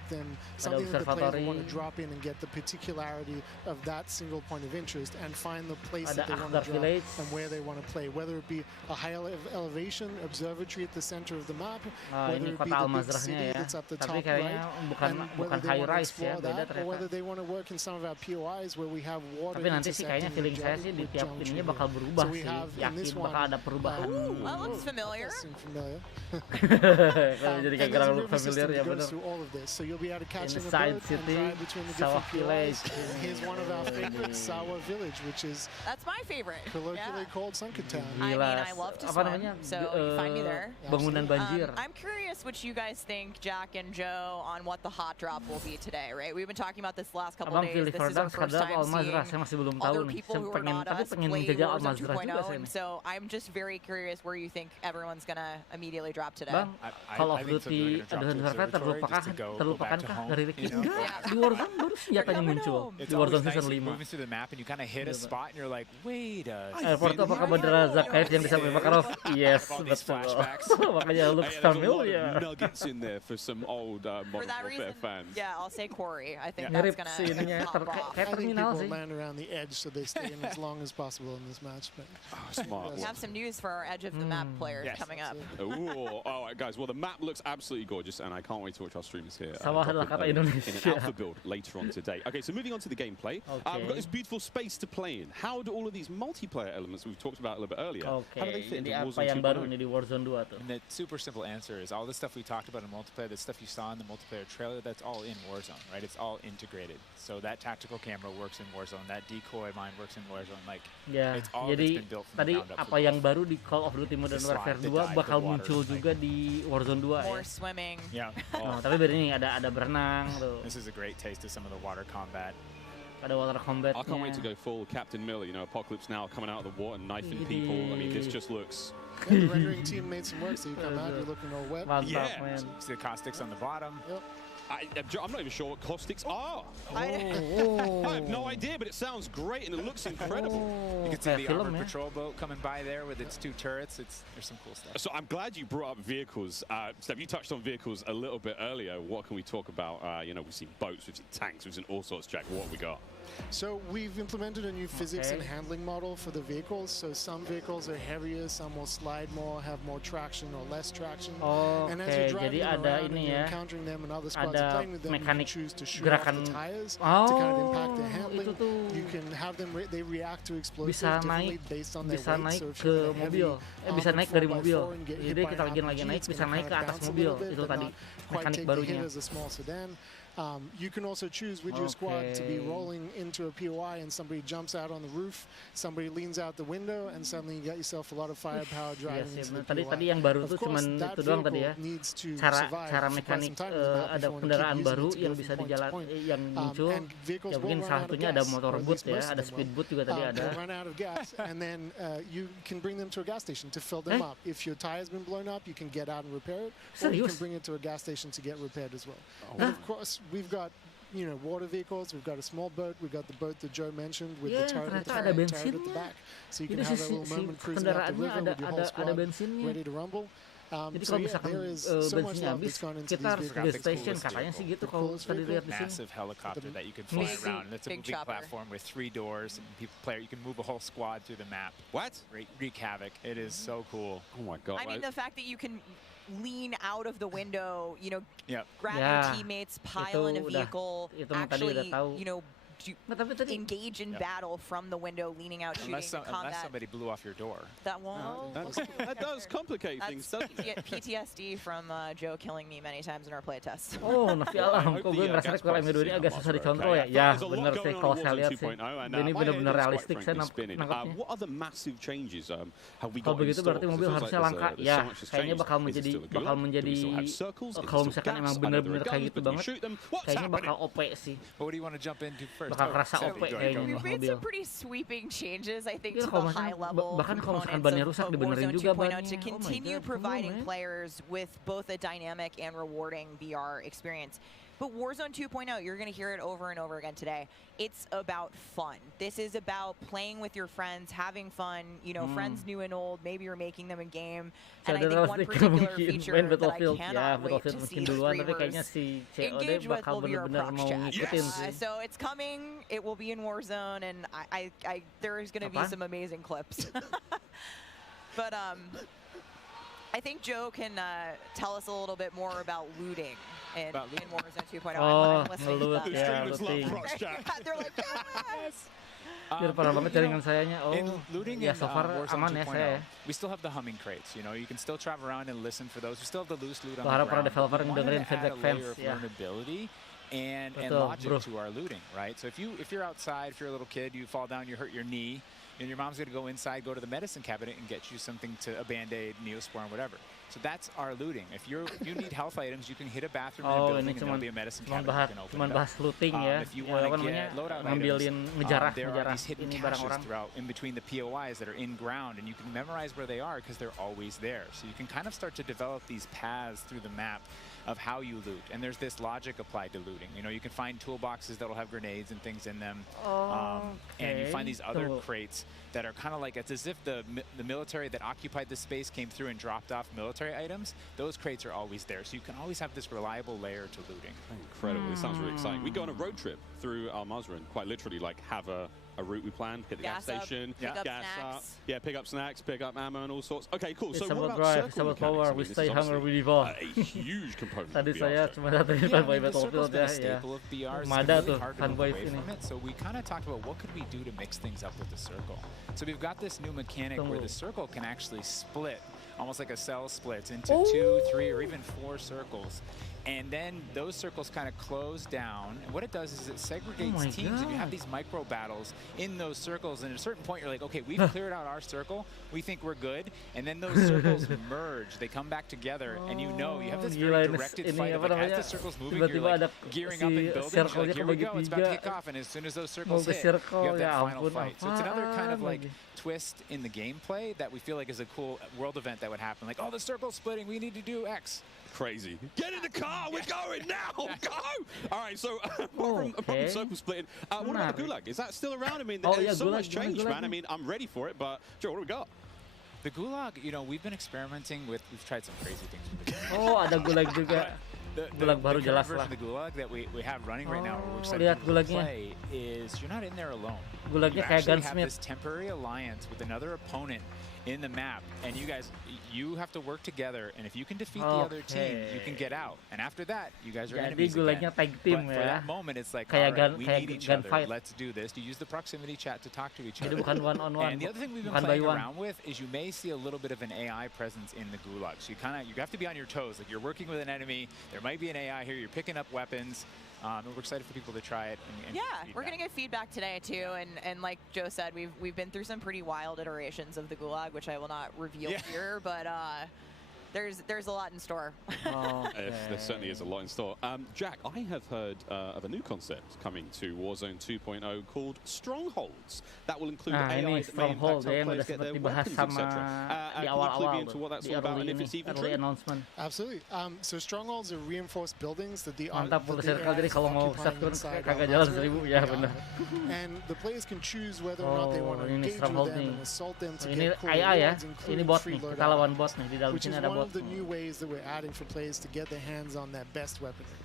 something that the players will want to drop in and get the particularity of that single point of interest and find the place that they want to drop and where they want to play, whether it be a high elevation observatory at the center of the map, whether it be the big city that's up the top right, and whether they want to explore that, or whether they want to work in some of our POIs where we have water. Tapi nanti sih kayaknya feeling saya sih di tiap ininya bakal berubah sih, yakin bakal ada perubahan. That looks familiar. Kalau jadi kayak gerang look familiar ya benar. Inside City, Sawah Village. Here's one of our favorites, Sawah Village, which is that's my favorite. Colloquially called Sunken Town. I mean, I love to swim, so you find me there. Bangunan banjir. I'm curious what you guys think, Jack and Joe, on what the hot drop will be today, right? We've been talking about this last couple of days. This is our first time seeing masih belum tahu nih. Tapi pengen menjajal Al-Mazrah juga saya. So I'm just very curious where you think everyone's gonna immediately drop today. Bang, Call of Duty Advanced Warfare terlupakankah dari Ricky? Enggak, di Warzone baru senjatanya muncul. Di Warzone Season 5. Airport apakah bandara Zakhaev yang disampaikan Makarov? Yes, betul. Makanya looks familiar. Nuggets in there for some old Modern Warfare fans. Yeah, I'll say Corey. I think that's gonna pop off. Kayak terminal sih. Around the edge, so they stay in as long as possible in this match. But smart. We have some news for our edge of the map players coming up. Ooh, all right, guys. Well, the map looks absolutely gorgeous, and I can't wait to watch our streamers here. In an alpha build later on today. Okay, so moving on to the gameplay, we've got this beautiful space to play in. How do all of these multiplayer elements we've talked about a little bit earlier? How do they fit into Warzone 2.0? Di Warzone 2 tuh? And the super simple answer is all the stuff we talked about in multiplayer, the stuff you saw in the multiplayer trailer, that's all in Warzone, right? It's all integrated. So that tactical camera works in Warzone. That decoy mine works in Warzone. Like, it's all jadi been built from tadi the ground up. apa yang baru di Call of Duty Modern Warfare 2 bakal muncul juga di Warzone 2 More swimming. Yeah. Tapi beda nih ada berenang tuh. This is a great taste of some of the water combat. Ada water combat. I can't wait to go full Captain Miller. You know, Apocalypse Now coming out of the water, knifing people. I mean, this just looks. The rendering team made some work, so you come out, you're looking all wet. Mantap, man. See the caustics on the bottom. Yep. I'm not even sure what caustics are. I have no idea, but it sounds great and it looks incredible. You can see the armored patrol boat coming by there with its 2 turrets. There's some cool stuff. So I'm glad you brought up vehicles. Steph, you touched on vehicles a little bit earlier. What can we talk about? You know, we've seen boats, we've seen tanks, we've seen all sorts. Jack, what have we got? So we've implemented a new physics and handling model for the vehicles. So some vehicles are heavier, some will slide more, have more traction or less traction. And as you're driving them around and you're encountering them and other squads are playing with them, you can choose to shoot off the tires to kind of impact their handling. You can have them, they react to explosives differently based on their weight. So if you're heavy, bisa naik dari mobil. Jadi kita lagi naik bisa naik ke atas mobil. Itu tadi mekanik barunya. You can also choose with your squad to be rolling into a POI and somebody jumps out on the roof, somebody leans out the window, and suddenly you get yourself a lot of firepower driving into the POI. Tadi yang baru tuh cuman itu doang tadi ya. Cara mekanik ada kendaraan baru yang bisa dijalan yang muncul. Ya mungkin salah satunya ada motor boot ya, ada speed boot juga tadi ada. Run out of gas, and then you can bring them to a gas station to fill them up. If your tire's been blown up, you can get out and repair it, or you can bring it to a gas station to get repaired as well. And of course, we've got, you know, water vehicles. We've got a small boat. We've got the boat that Joe mentioned with the turret at the back, so you can have a little moment cruising out the river with your whole squad ready to rumble. Jadi kalau misalkan bensinnya habis, kita harus ke gas station katanya sih gitu kalau tadi lihat di sini. Massive helicopter that you can fly around. It's a big platform with 3 doors. And you can move a whole squad through the map. What? Wreak havoc. It is so cool. Oh my god! I mean, the fact that you can lean out of the window, you know, grab your teammates, pile in a vehicle, actually, you know, engage in battle from the window, leaning out, shooting, combat. Unless somebody blew off your door. That won't. That does complicate things, doesn't it? PTSD from Joe killing me many times in our play test. Oh, nafi alam. Kok gue ngerasa kalau M2 ini agak susah dikontrol ya? Ya, bener sih kalau saya lihat sih. Ini benar-benar realistik saya nangkapnya. What other massive changes have we Kalau got? begitu berarti mobil harusnya langka. Ya, kayaknya bakal menjadi kalau misalkan emang benar-benar kayak gitu banget, kayaknya bakal OP sih. What do you want to jump into first? bakal kerasa OP kayaknya nih We've made mobil. some pretty sweeping changes, I think, Iya, to kalau the misalkan- high level bahkan kalau misalkan components bannya rusak of dibenerin Warzone juga 2.0 bannya. to Oh my continue God, providing cool, man. players with both a dynamic and rewarding VR experience. But Warzone 2.0, you're going to hear it over and over again today. It's about fun. This is about playing with your friends, having fun, you know, friends new and old. Maybe you're making them a game. And I think one particular feature main that I Battlefield ya, cannot wait Battlefield to mungkin see the duluan tapi kayaknya streamers si COD engage with bakal will be our bener-bener prox mau chat. ngikutin sih. So it's coming. It will be in Warzone, and there's going to be Apaan? some amazing clips. But I think Joe can tell us a little bit more about looting in Warzone 2.0. Oh, I'm listening to ngeloot that. ya, looting. They're like, yes! Biar parah banget jaringan sayanya. Oh, in looting ya in so far Warzone aman ya 2.0, saya ya. we still have the humming crates. You know, you can still travel around and listen for those. We still have the loose loot on Harap the para ground. developer We dengerin wanted to add feedback a fans layer of ya. learnability and Betul, logic bro. to our looting, right? So if you're outside, if you're a little kid, you fall down, you hurt your knee, and your mom's gonna go inside, go to the medicine cabinet, and get you something a Band-Aid, Neosporin, whatever. So that's our looting. If you need health items, you can hit a bathroom in a Oh, building, ini and there'll cuman be a medicine cuman cabinet. bahas You can open cuman it bahas up. looting ya. If you Ya, want apa to namanya? get loadout Ngambilin items, there are ngejarah these hidden ini barang caches orang. throughout in between the POIs that are in ground, and you can memorize where they are because they're always there. So you can kind of start to develop these paths through the map of how you loot, and there's this logic applied to looting. You know, you can find toolboxes that'll have grenades and things in them, and you find these other crates that are kind of like, it's as if the military that occupied this space came through and dropped off military items. Those crates are always there, so you can always have this reliable layer to looting. Incredible. This sounds really exciting. We go on a road trip through Al Mazrah, quite literally, like, have a route we plan, hit the gas station, pick up gas snacks. up, yeah, pick up snacks, pick up ammo and all sorts. Okay, cool. It's So what about about drive, circle it's about mechanics? power. I mean, We this stay is hungry, we obviously evolve. a huge component Tadi of VR saya stuff. cuma datangin Yeah, I fanboy mean, the Battlefield circle's been ya. a staple of VR. It's Mada been tuh really hard to move fanboy away ini. from it, so we kind of talked about what could we do to mix things up with the circle. So we've got this new mechanic where the circle can actually split, almost like a cell splits into 2, 3, or even 4 circles. And then those circles kind of close down. And what it does is it segregates teams. And you have these micro battles in those circles. And at a certain point, you're like, okay, we've cleared out our circle. We think we're good. And then those circles merge. They come back together. And you know, you have this very directed fight. Of, like, as the circle's moving, you're like gearing up and building. You're like, here we go. It's about to kick off. And as soon as those circles hit, you have that final fight. So it's another kind of like twist in the gameplay that we feel like is a cool world event that would happen. Like, oh, the circle's splitting. We need to do X. Crazy. Get in the car, we're going now, go! All right, so apart from circle splitting, what about the Gulag? Is that still around? I mean, there's so much change, man. I mean, I'm ready for it, but Joe, what do we got? The Gulag, you know, we've been experimenting with, we've tried some crazy things with the Gulag. Oh, ada Gulag juga. Gulag baru jelas lah. The Gulag that we have running right now, we're excited to play, is you're not in there alone. Gulagnya kayak you actually have gunsmith. this temporary alliance with another opponent in the map, and you guys, you have to work together, and if you can defeat the other team, you can get out. And after that, you guys are enemies again. Tag team but ya. for that moment, it's like, Kayak all right, we need each other. fight. Let's do this. You use the proximity chat to talk to each other. Jadi bukan one on one. And the other thing we've been bukan playing by one. around with is you may see a little bit of an AI presence in the Gulag. So you have to be on your toes. Like, you're working with an enemy. There might be an AI here. You're picking up weapons. And we're excited for people to try it. And yeah, we're gonna get feedback today too, and like Joe said, we've been through some pretty wild iterations of the Gulag, which I will not reveal here, but there's a lot in store. There certainly is a lot in store. Jack, I have heard of a new concept coming to Warzone 2.0 called Strongholds. That will include AI that may impact how players get their weapons, etc. Can you clue me into what that's all about and if it's even true? Absolutely. So Strongholds are reinforced buildings that the Mantap, full circle. Jadi kalau mau satu kagak jalan 1000 ya benar. And the players can choose whether or not they want to engage with them and assault them to ini get cool AI ya. rewards, Ini including bot free nih. Kita loadout. lawan bot nih di dalam Which sini is ada one bot. of the new ways that we're adding for players to get their hands on their best weaponry.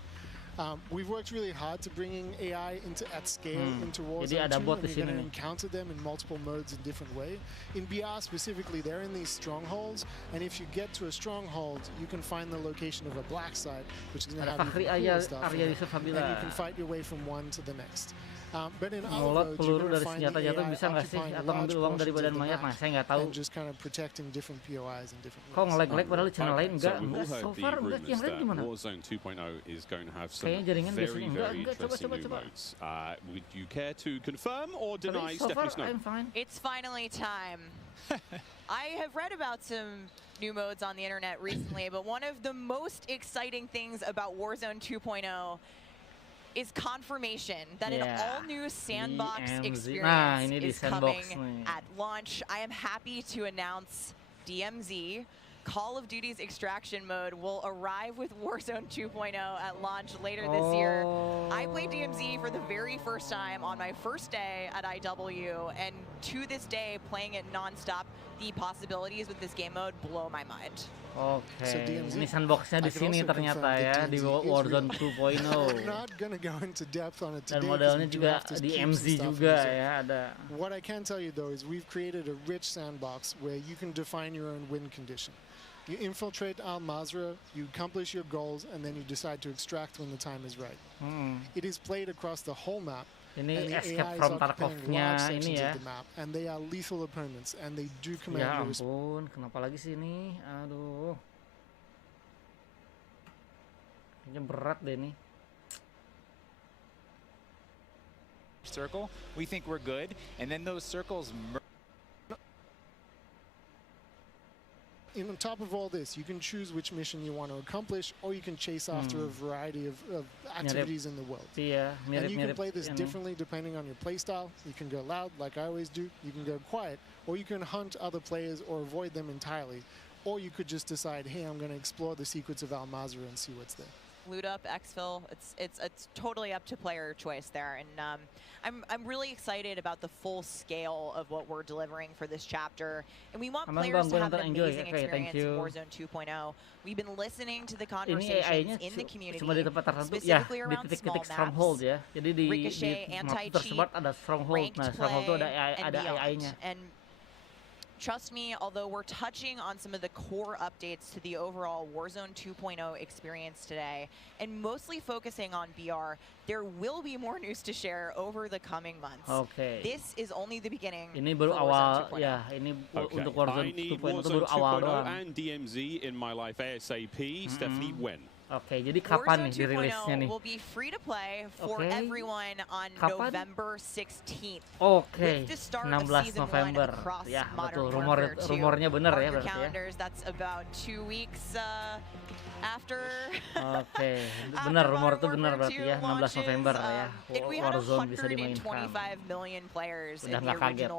We've worked really hard to bringing AI at scale into Jadi Warzone ada 2, bot and di you're sini going to nih. encounter them in multiple modes in different ways. In BR specifically, they're in these strongholds, and if you get to a stronghold, you can find the location of a black site, which is going to Ada have Fahri even Arya cooler stuff, in it, and you can fight your way from one to the next. But in Ngelot other modes, peluru you're dari going to find senjata the jatuh AI bisa nggak sih? occupying Atau ngambil large uang dari portions badan of the mayat? map Nah, saya nggak tahu. and just kind of protecting different POIs and different Kok modes. nge-lag padahal di channel lain enggak? So we've all Enggak, heard so the far enggak. rumors Yang lain that gimana? Warzone 2.0 is going to have some Kayaknya jaringan very, biasanya very enggak. interesting new modes. Would you care to confirm or deny So far, Stephanie's no? I'm fine. It's finally time. I have read about some new modes on the internet recently, but one of the most exciting things about Warzone 2.0 is confirmation that an all-new sandbox experience is coming at launch. I am happy to announce DMZ. Call of Duty's extraction mode will arrive with Warzone 2.0 at launch later this year. I played DMZ for the very first time on my first day at IW, and to this day, playing it non-stop, the possibilities with this game mode blow my mind. Oke, ini sandboxnya di sini ternyata ya, di Warzone 2.0. Dan modelnya juga di MZ juga ya ada. What I can tell you though is we've created a rich sandbox where you can define your own win condition. You infiltrate Al Mazrah, you accomplish your goals, and then you decide to extract when the time is right. It is played across the whole map. Ini escape from Tarkov-nya ini ya. And they are lethal opponents, and they do command ya ampun, kenapa lagi sih ini? Aduh. Kayaknya berat deh nih. Circle, we think we're good, and then those circles. And on top of all this, you can choose which mission you want to accomplish, or you can chase after a variety of activities in the world. And you can play this differently depending on your playstyle. You can go loud, like I always do. You can go quiet, or you can hunt other players or avoid them entirely. Or you could just decide, hey, I'm going to explore the secrets of Al Mazrah and see what's there. Loot up, exfil, it's totally up to player choice there, and I'm really excited about the full scale of what we're delivering for this chapter, and we want players to have an amazing experience in Warzone 2.0. We've been listening to the conversations in the community, specifically around small maps, Ricochet, anti-cheat, ranked play, and beyond. And trust me, although we're touching on some of the core updates to the overall Warzone 2.0 experience today, and mostly focusing on BR, there will be more news to share over the coming months. This is only the beginning. Ini baru awal, ya. Ini untuk Warzone 2.0 itu baru awal doang. And DMZ in my life ASAP. Stephanie, when? Oke, jadi kapan nih dirilisnya nih? Will be free to play for everyone on November 16th. Oke, 16 November. Ya, betul. Rumornya benar ya berarti ya. That's about 2 weeks after. Oke, benar rumor itu benar berarti ya, 16 November ya. Warzone bisa dimainkan. Udah nggak kaget.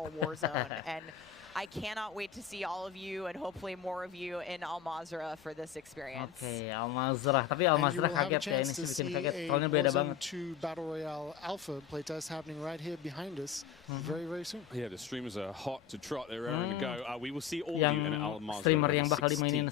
I cannot wait to see all of you and hopefully more of you in Al Mazrah for this experience. Oke, Al Mazrah. Tapi Al Mazrah kaget ya, ini sih bikin kaget. Soalnya beda banget. Battle Royale Alpha playtest happening right here behind us very soon. Yeah, the streamers are hot to trot. They're ready to go. We will see all of you in Al Mazrah. Streamer yang bakal dimainin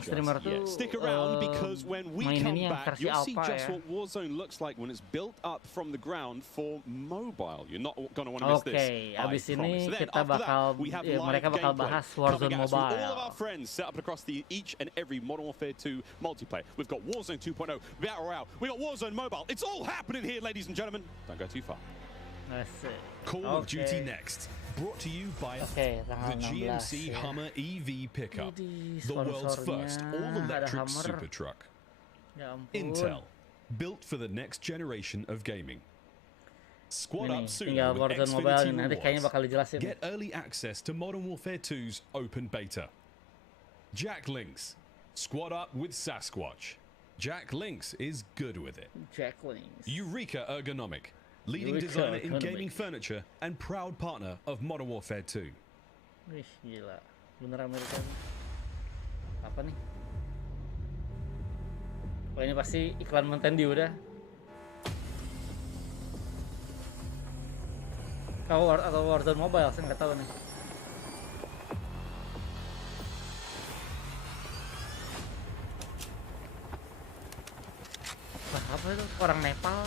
streamer tuh stick around because when we come back, you'll see just what Warzone looks like when it's built up from the ground for mobile. You're not going to want to miss this. Oke, abis ini kita bakal mereka bakal bahas Warzone Mobile. All of our friends set up across each and every Modern Warfare 2 multiplayer. We've got Warzone 2.0, Battle Royale, we got Warzone Mobile. It's all happening here, ladies and gentlemen. Don't go too far. Call of Duty next. Brought to you by the GMC Hummer EV pickup, the world's first all-electric super truck. Intel, built for the next generation of gaming. Squad up soon with Xfinity Rewards. Get early access to Modern Warfare 2's open beta. Jack Links. Squad up with Sasquatch. Jack Links is good with it. Jack Links. Eureka Ergonomic. Leading designer in gaming furniture and proud partner of Modern Warfare 2. Wih, gila. Bener Amerika. Apa nih? Oh, ini pasti iklan Mountain Dew udah. Atau Warzone Mobile, saya nggak tahu nih. Wah, apa itu? Orang Nepal.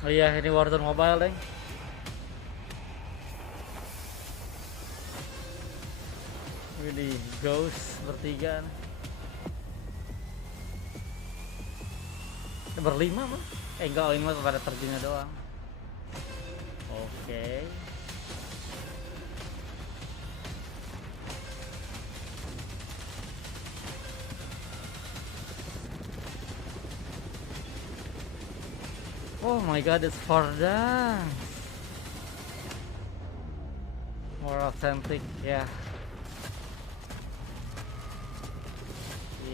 Oh iya, ini Warzone Mobile, deng. Ini Ghost bertiga nih. Berlima mah? Enggak, ini mah pada terjunnya doang. Oke. Oh my god, it's for dance. More authentic, ya.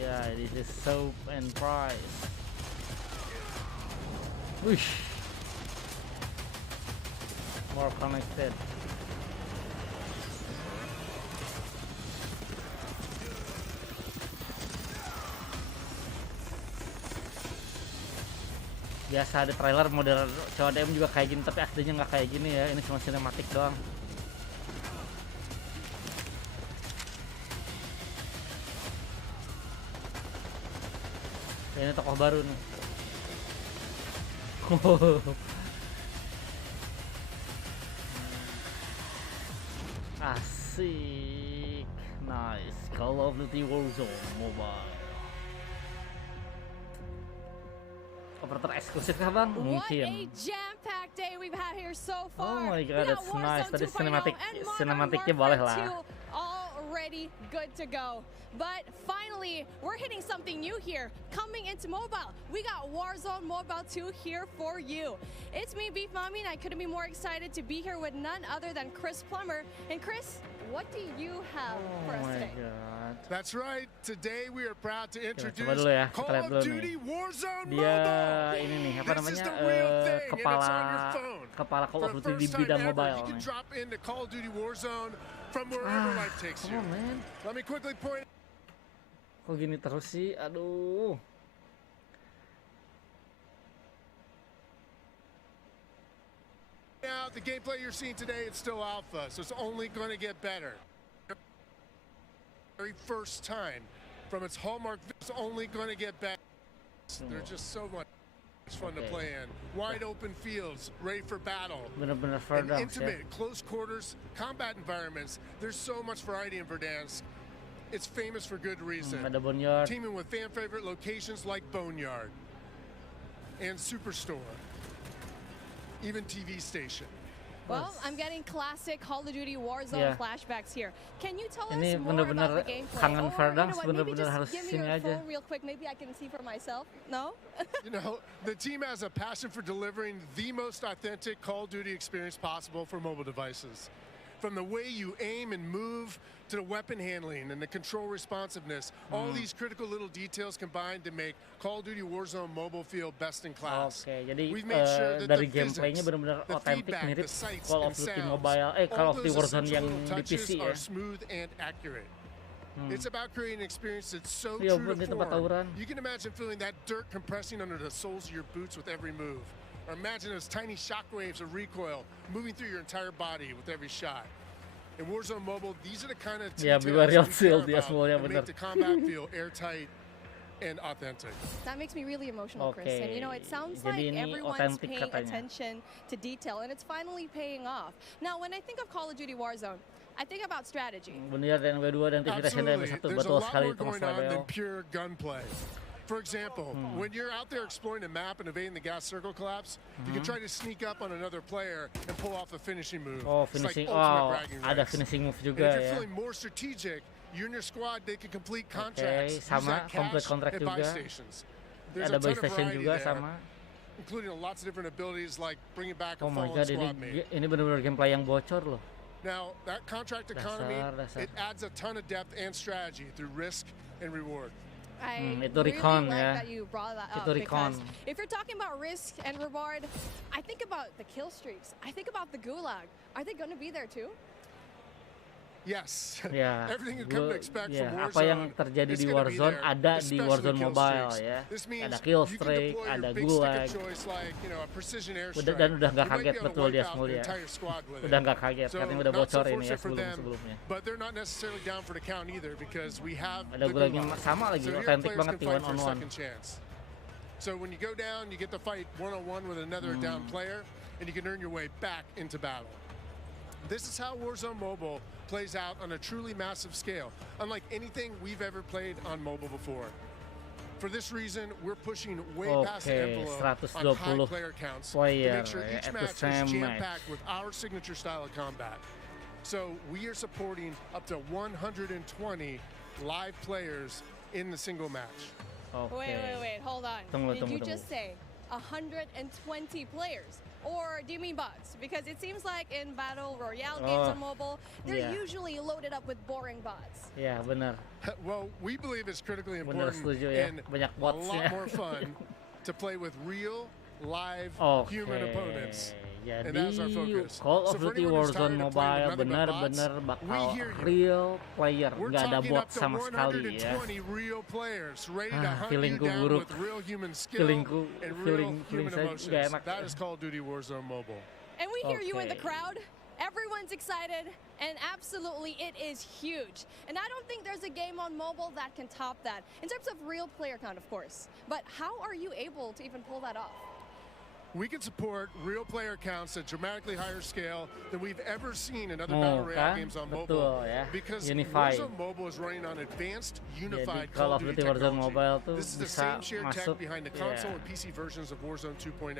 Yeah, this is soap and fries. Wish. More connected. Biasa ada trailer model CODM juga kayak gini, tapi aslinya nggak kayak gini ya. Ini cuma sinematik doang. Ini tokoh baru nih. Asik, nice. Call of Duty Warzone Mobile. Operator eksklusif kah bang? Mungkin. Oh my god, that's nice. Tadi sinematiknya boleh lah. Already good to go. But finally, we're hitting something new here. Coming into mobile, we got Warzone Mobile 2 here for you. It's me, Beef Mommy, and I couldn't be more excited to be here with none other than Chris Plummer. And Chris, what do you have for us today? God. That's right. Today we are proud to introduce Call of Duty Warzone Dia Mobile. ini nih apa namanya kepala Call of Duty di bidang mobile You can nih. drop into Call of Duty Warzone from wherever life takes you. Man. Let me quickly point. Kok gini terus sih? Aduh. Now, the gameplay you're seeing today, it's still alpha, so it's only going to get better. Very first time from its hallmark, it's only going to get better. There's just so much fun to play in. Wide open fields, ready for battle. Bener-bener And intimate, close quarters, combat environments. There's so much variety in Verdansk. It's famous for good reason. Ada Boneyard. Teaming with fan favorite locations like Boneyard and Superstore, even TV station. Well, I'm getting classic Call of Duty Warzone flashbacks here. Can you tell us Ini more about the gameplay? kangen Verdansk, bener-bener harus give me sini your aja. phone real quick. Maybe I can see for myself. No? You know, the team has a passion for delivering the most authentic Call of Duty experience possible for mobile devices. From the way you aim and move to the weapon handling and the control responsiveness, all these critical little details combined to make Call of Duty Warzone Mobile feel best in class. Oke, jadi We've made sure that dari the gameplaynya physics, benar-benar the otentik feedback, mirip the sights Call and of Duty sounds, Mobile, Call of Duty those Warzone yang essential di touches PC ya. are smooth and accurate. It's about creating an experience that's so Iya, true di to tempat form. tawuran. You can imagine feeling that dirt compressing under the soles of your boots with every move. Or imagine those tiny shockwaves of recoil moving through your entire body with every shot. In Warzone Mobile, these are the kind of details we care about and make the combat feel airtight and authentic. That makes me really emotional, Chris. And you know, it sounds like everyone's paying attention to detail, and it's finally paying off. Now, when I think of Call of Duty Warzone, I think about strategy. Benar dan W2 dan Indonesia dan W1 betul sekali itu Mas Leo. Pure gunplay. For example, when you're out there exploring the map and evading the gas circle collapse, you can try to sneak up on another player and pull off a finishing move. Oh, finishing. Oh, ada finishing move juga and if you're ya. feeling more strategic, you and your squad, they can complete contracts. Sama, complete contract juga. Ada buy station juga sama. Including lots of different abilities like bringing back a fallen God, squad mate. ini benar-benar gameplay yang bocor loh. Now, that contract economy, it adds a ton of depth and strategy through risk and reward. I itu really recon like ya. that you brought that up because if you're talking about risk and reward, I think about the kill streaks. I think about the gulag. Are they going to be there too? Yes. Ya, Everything you come to expect from Warzone. Apa yang terjadi di Warzone ada di Warzone Mobile ya. Ada kill streak, ada gulag. Dan udah nggak kaget betul dia mulia. Udah nggak kaget karena udah bocor ini ya sebelumnya. Ada gulagnya sama lagi, otentik banget di one on one. So when you go down, you get to fight one-on-one with another down player, and you can earn your way back into battle. This is how Warzone Mobile plays out on a truly massive scale, unlike anything we've ever played on mobile before. For this reason, we're pushing way past the envelope on high player counts to make sure each match is jam-packed with our signature style of combat. So we are supporting up to 120 live players in the single match. Wait, hold on. Did you just say 120 players? Or do you mean bots? Because it seems like in Battle Royale games on mobile, they're usually loaded up with boring bots. Yeah, benar. Well, we believe it's critically important and banyak a lot more fun to play with real, live human opponents. Jadi Call of Duty Warzone Mobile benar-benar bakal real player, nggak ada bot sama sekali ya. Feelingku buruk, feelingku saya nggak enak. That is Call of Duty Warzone Mobile. And we hear you in the crowd. Everyone's excited, and absolutely it is huge. And I don't think there's a game on mobile that can top that, in terms of real player count, of course. But how are you able to even pull that off? We can support real player counts at dramatically higher scale than we've ever seen in other Battle Royale games on mobile. Because Warzone Mobile is running on advanced, unified Call of Duty technology. This is the same shared tech behind the console and PC versions of Warzone 2.0.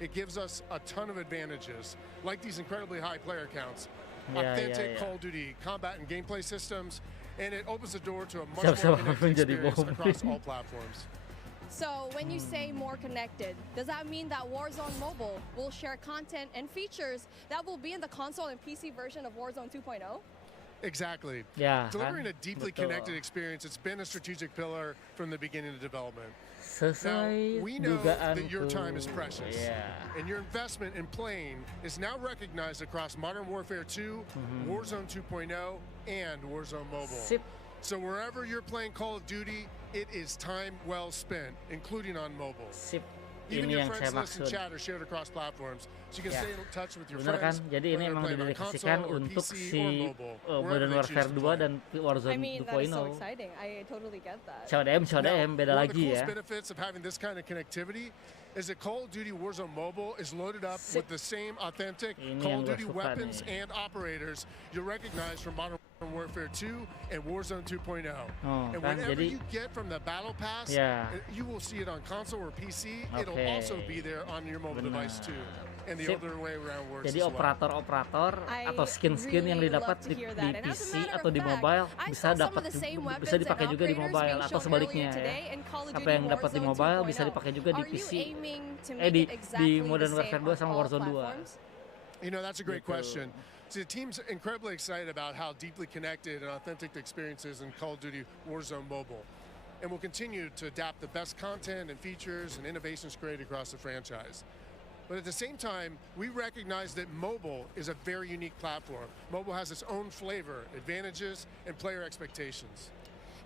It gives us a ton of advantages, like these incredibly high player counts, authentic Call of Duty combat and gameplay systems, and it opens the door to a much more connected experience across all platforms. So when you say more connected, does that mean that Warzone Mobile will share content and features that will be in the console and PC version of Warzone 2.0? Exactly. Yeah. Delivering a deeply connected experience, it's been a strategic pillar from the beginning of development. Now, we know that your time is precious, and your investment in playing is now recognized across Modern Warfare 2, Warzone 2.0, and Warzone Mobile. So wherever you're playing Call of Duty, it is time well spent, including on mobile. Even your friends list and chat are shared across platforms, so you can stay in touch with your friends. Jadi ini memang didedikasikan untuk si Modern Warfare 2 dan Warzone 2.0. I mean, that is so exciting. I totally get that. CODM beda lagi ya. One of the coolest benefits of having this kind of connectivity is that Call of Duty Warzone Mobile is loaded up with the same authentic Call of Duty weapons and operators you'll recognize from Modern Warfare 2 and Warzone 2.0. And whatever you get from the Battle Pass, you will see it on console or PC. It'll also be there on your mobile device too. And the other way around works. Jadi operator-operator atau skin-skin yang didapat di PC atau di mobile bisa dipakai juga di mobile atau sebaliknya ya. Apa yang dapat di mobile bisa dipakai juga di PC. Di Modern Warfare 2 sama Warzone 2. You know, that's a great question. So the team's incredibly excited about how deeply connected and authentic the experience is in Call of Duty Warzone Mobile. And we'll continue to adapt the best content and features and innovations created across the franchise. But at the same time, we recognize that mobile is a very unique platform. Mobile has its own flavor, advantages, and player expectations.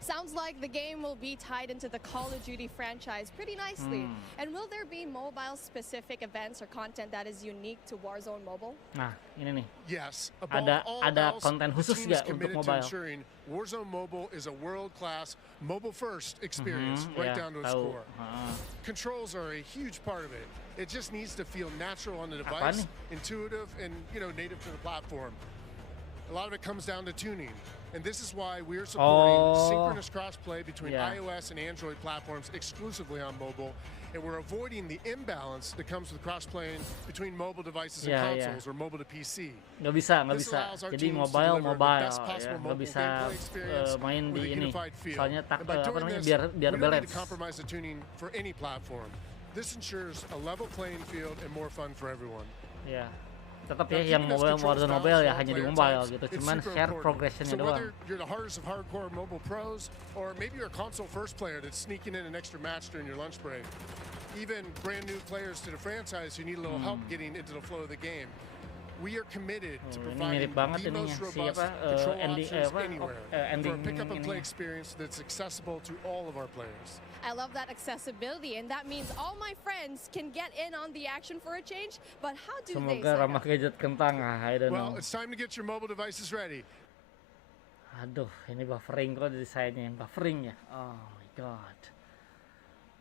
Sounds like the game will be tied into the Call of Duty franchise pretty nicely. And will there be mobile-specific events or content that is unique to Warzone Mobile? Nah, ini nih. Yes. Ada konten khusus nggak untuk mobile? Warzone Mobile is a world-class, mobile-first experience, right down to its core. Controls are a huge part of it. It just needs to feel natural on the device, intuitive, and native to the platform. A lot of it comes down to tuning. And this is why we're supporting synchronous crossplay between iOS and Android platforms exclusively on mobile. And we're avoiding the imbalance that comes with cross-playing between mobile devices and consoles or mobile to PC. Nggak bisa. Jadi mobile ya. Nggak bisa main di ini. Soalnya biar balance. Compromise the tuning for any platform. This ensures a level playing field and more fun for everyone. Yeah. Tetap ya yang Warzone Mobile ya hanya di mobile gitu, cuman share progressionnya doang. Whether you're the hardest of hardcore mobile pros, or maybe you're a console first player that's sneaking in an extra match during your lunch break, even brand new players to the franchise who need a little help getting into the flow of the game, we are committed to providing the most robust control options anywhere for a pick-up-and-play experience that's accessible to all of our players. I love that accessibility, and that means all my friends can get in on the action for a change. But how do they? Semoga ramah gadget kentang. I don't know. Well, it's time to get your mobile devices ready. Aduh, ini buffering kok desainnya yang buffering ya. Oh my god.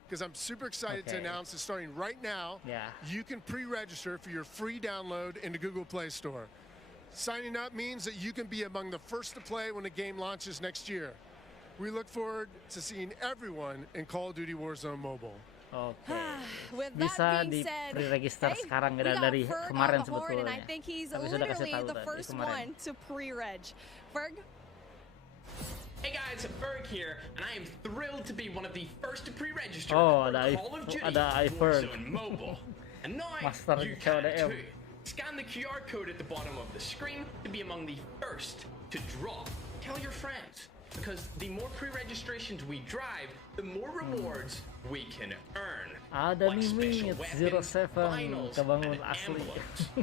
Because I'm super excited to announce that starting right now, you can pre-register for your free download in the Google Play Store. Signing up means that you can be among the first to play when the game launches next year. We look forward to seeing everyone in Call of Duty Warzone Mobile. Bisa di pre-register sekarang dari kemarin sebetulnya. Tapi sudah kasih tahu tadi kemarin. Hey guys, Berg here, and I am thrilled to be one of the first to pre-register for Call of Duty Warzone Mobile. And now Master you can CODM. too. Scan the QR code at the bottom of the screen to be among the first to draw. Tell your friends, because the more pre-registrations we drive, the more rewards we can earn. Ada nih Mingit 07 kebangun asli.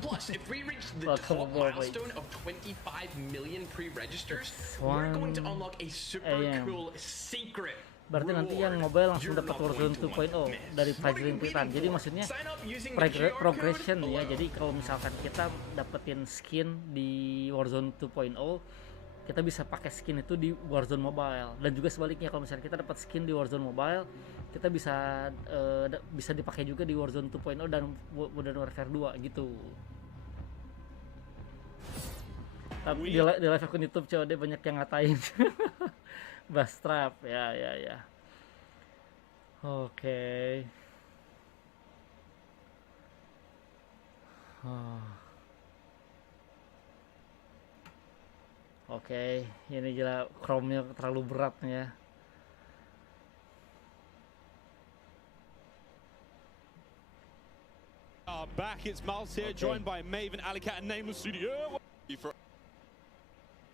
Plus, if we reach the top milestone of 25 million pre-registers, we're going to unlock a super cool secret. Berarti nanti yang mobile langsung dapat Warzone 2.0 dari Fajrin Titan. Jadi maksudnya progression ya. Jadi kalau misalkan kita dapetin skin di Warzone 2.0, kita bisa pakai skin itu di Warzone Mobile. Dan juga sebaliknya, kalau misalnya kita dapat skin di Warzone Mobile, kita bisa dipakai juga di Warzone 2.0 dan Modern Warfare 2 gitu. Tapi di live akun YouTube COD banyak yang ngatain. Bastrap, ya. Oke. Oke, ini gila Chrome-nya terlalu berat nih ya. Back, it's Miles here, joined by Maven, Alicat, and Nameless Studio. For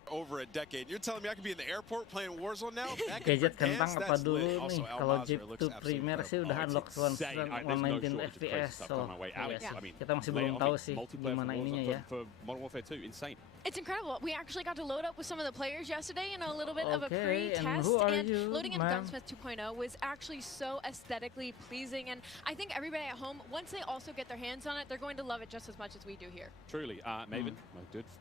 over a decade. You're telling me I could be in the airport playing Warzone now? Gadget kentang apa dulu nih? Kalau Jeep 2 Premier sih udah unlock 119 FPS. So kita masih belum tahu sih gimana ininya ya. It's incredible. We actually got to load up with some of the players yesterday in a little bit of a pre-test, and loading into Gunsmith 2.0 was actually so aesthetically pleasing. And I think everybody at home, once they also get their hands on it, they're going to love it just as much as we do here. Truly, Maven,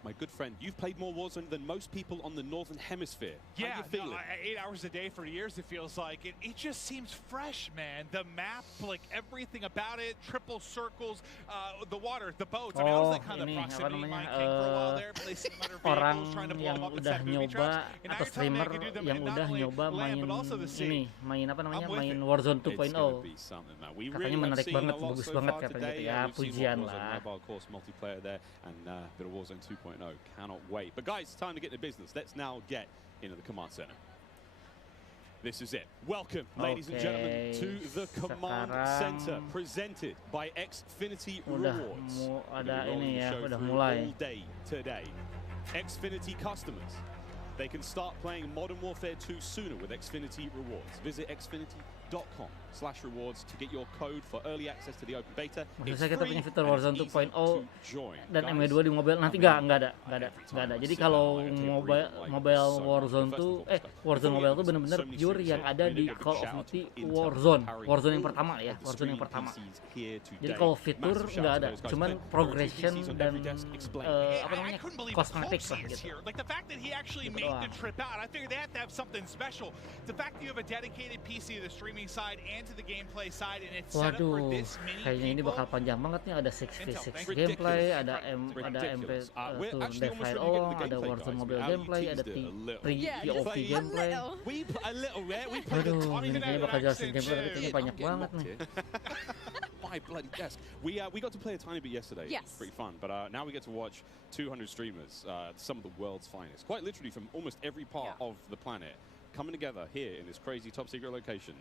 my good friend, you've played more Warzone than most people on the Northern Hemisphere. Yeah, 8 hours a day for years, it feels like. It just seems fresh, man. The map, like everything about it, triple circles, the water, the boats. I mean, I was like kind of proximity mine king for a while there. Orang yang udah nyoba atau streamer yang udah nyoba main ini, main Warzone 2.0, katanya menarik banget, bagus banget katanya gitu ya, pujian lah. Cannot wait. But guys, it's time to get to business. Let's now get into the command center. This is it. Welcome, ladies and gentlemen, to the command center, presented by Xfinity Rewards. Ada ini ya, udah mulai. All day today. Xfinity customers, they can start playing Modern Warfare 2 sooner with Xfinity Rewards. Visit xfinity.com/rewards to get your code for early access to the open beta. Maksud saya kita punya fitur Warzone 2.0 dan MW2 di mobile nanti nggak ada. Jadi kalau mobile Warzone Mobile itu benar-benar pure yang ada di Call of Duty Warzone yang pertama ya, Warzone yang pertama. Jadi kalau fitur nggak ada, cuman progression dan cosmetics lah gitu. Like the fact that he actually made the trip out, I figured they had to have something special. The fact that you have a dedicated PC to the streaming side and to the gameplay side, and it's set up for this many people. Kayaknya ini bakal panjang banget nih. Ada 6v6 gameplay, ada MP2 Defile, ada Warzone Mobile gameplay, ada POV gameplay. Aduh, ini kayaknya bakal jelasin gameplay, tapi kayaknya banyak banget nih. My bloody desk. We got to play a tiny bit yesterday. Yes. It's pretty fun. But now we get to watch 200 streamers, some of the world's finest, quite literally from almost every part of the planet, coming together here in this crazy top secret location.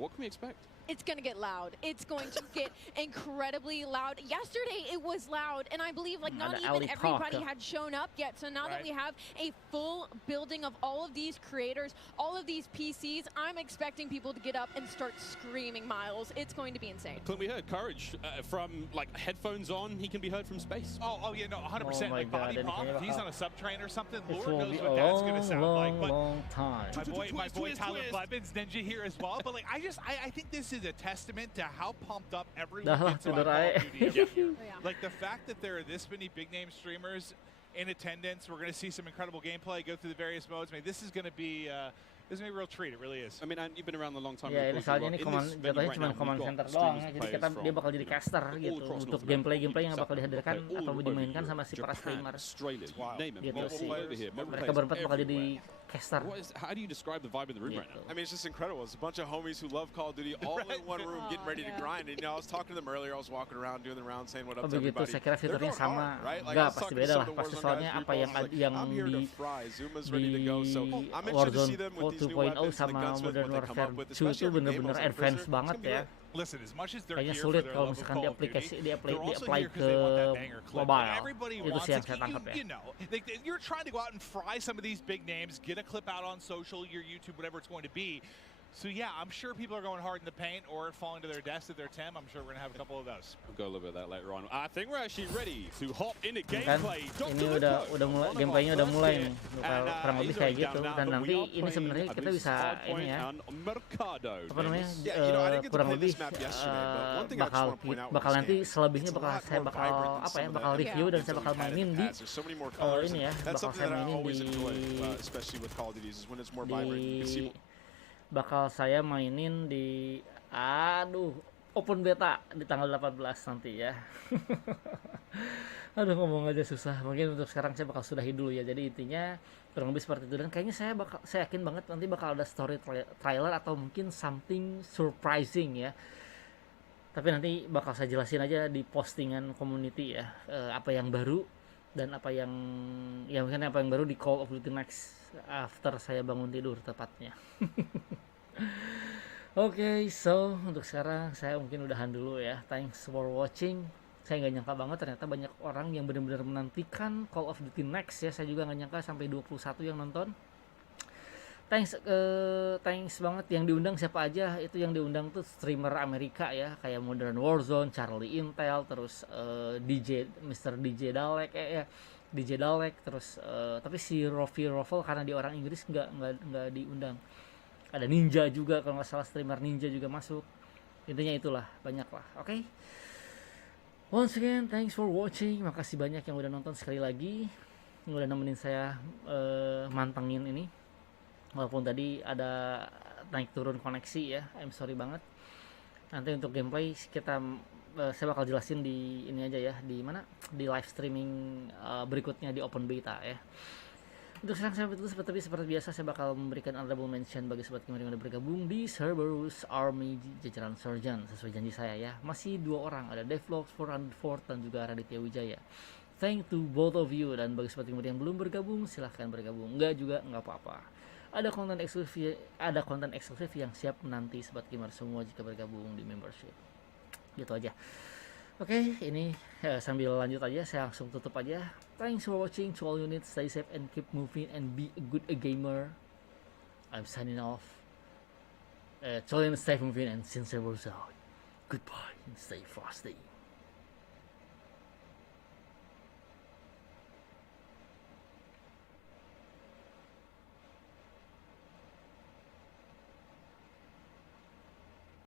What can we expect? It's going to get loud. It's going to get incredibly loud. Yesterday it was loud, and I believe like not even everybody had shown up yet. So now that we have a full building of all of these creators, all of these PCs, I'm expecting people to get up and start screaming, Miles. It's going to be insane. Clint, we heard Courage from like headphones on. He can be heard from space. Oh yeah, no, 100%. Like body pump. If he's on a subtrain or something, Lord knows what that's going to sound like. But my boy Tyler Blevins, Ninja here as well. But like I think this is a testament to how pumped up everyone gets about Call of Duty. Like the fact that there are this many big name streamers in attendance, we're going to see some incredible gameplay, go through the various modes. I mean, this is going to be a real treat. It really is. I mean, and you've been around a long time. Ya, misalnya ini jatuhnya cuma command center doang ya. Jadi dia bakal jadi caster gitu untuk gameplay yang bakal dihadirkan atau dimainkan sama si para streamer. Gitu sih. Mereka berempat bakal jadi caster. How do you describe the vibe in the room right now? I mean, it's just incredible. It's a bunch of homies who love Call of Duty all in one room, getting ready to grind. And I was talking to them earlier. I was walking around, doing the round, saying what up to everybody. Saya kira fiturnya sama. Enggak, pasti beda lah. Pasti soalnya apa yang di Warzone 2.0 sama Modern Warfare 2 itu bener-bener advance banget ya. listen, as much as they're kayaknya here sulit for their kalau love of misalkan Call of Duty, di-apply ke mobile. Itu sih yang saya tangkap ya. You know, you're trying to go out and fry some of these big names, get a clip out on social, your YouTube, whatever it's going to be. So yeah, I'm sure people are going hard in the paint or falling to their deaths at their Tim. I'm sure we're gonna have a couple of those. We'll go a little bit of that later on. I think we're actually ready to hop into Kan, gameplay. ini udah mulai, gameplaynya udah mulai nih, kurang lebih kayak gitu. Dan nanti ini sebenarnya kita bisa ini ya, apa namanya, kurang lebih bakal nanti selebihnya saya bakal review dan saya bakal mainin di ini ya, bakal saya mainin di open beta di tanggal 18 nanti ya. Aduh, ngomong aja susah. Mungkin untuk sekarang saya bakal sudahi dulu ya. Jadi intinya kurang lebih seperti itu, dan kayaknya saya yakin banget nanti bakal ada story trailer atau mungkin something surprising ya. Tapi nanti bakal saya jelasin aja di postingan community ya, apa yang baru dan apa yang baru di Call of Duty Next after saya bangun tidur tepatnya. Oke, so untuk sekarang saya mungkin udahan dulu ya. Thanks for watching. Saya nggak nyangka banget ternyata banyak orang yang benar-benar menantikan Call of Duty Next ya. Saya juga nggak nyangka sampai 21 yang nonton. Thanks banget yang diundang siapa aja. Itu yang diundang tuh streamer Amerika ya, kayak Modern Warzone, Charlie Intel, terus Mr. DJ Dalek DJ Dalek, terus tapi si Rofi Roffle karena dia orang Inggris nggak diundang. Ada Ninja juga, kalau nggak salah streamer Ninja juga masuk. Intinya itulah, banyak lah. Oke. Once again, thanks for watching. Makasih banyak yang udah nonton sekali lagi, yang udah nemenin saya mantengin ini. Walaupun tadi ada naik turun koneksi ya, I'm sorry banget. Nanti untuk gameplay saya bakal jelasin di ini aja ya, di mana, di live streaming berikutnya di open beta ya. Untuk sekarang sampai itu seperti biasa saya bakal memberikan honorable mention bagi sobat gamer yang udah bergabung di Cerberus Army jajaran Surgeon sesuai janji saya ya. Masih 2 orang, ada Devlogs 404 dan juga Raditya Wijaya. Thank to both of you, dan bagi sobat gamer yang belum bergabung silahkan bergabung. Enggak juga enggak apa-apa. Ada konten eksklusif yang siap menanti sobat gamer semua jika bergabung di membership. Gitu aja. Oke, ini sambil lanjut aja, saya langsung tutup aja. Thanks for watching, to all units, stay safe and keep moving and be a good gamer. I'm signing off. To all units, stay moving and sincere out. Goodbye and stay frosty.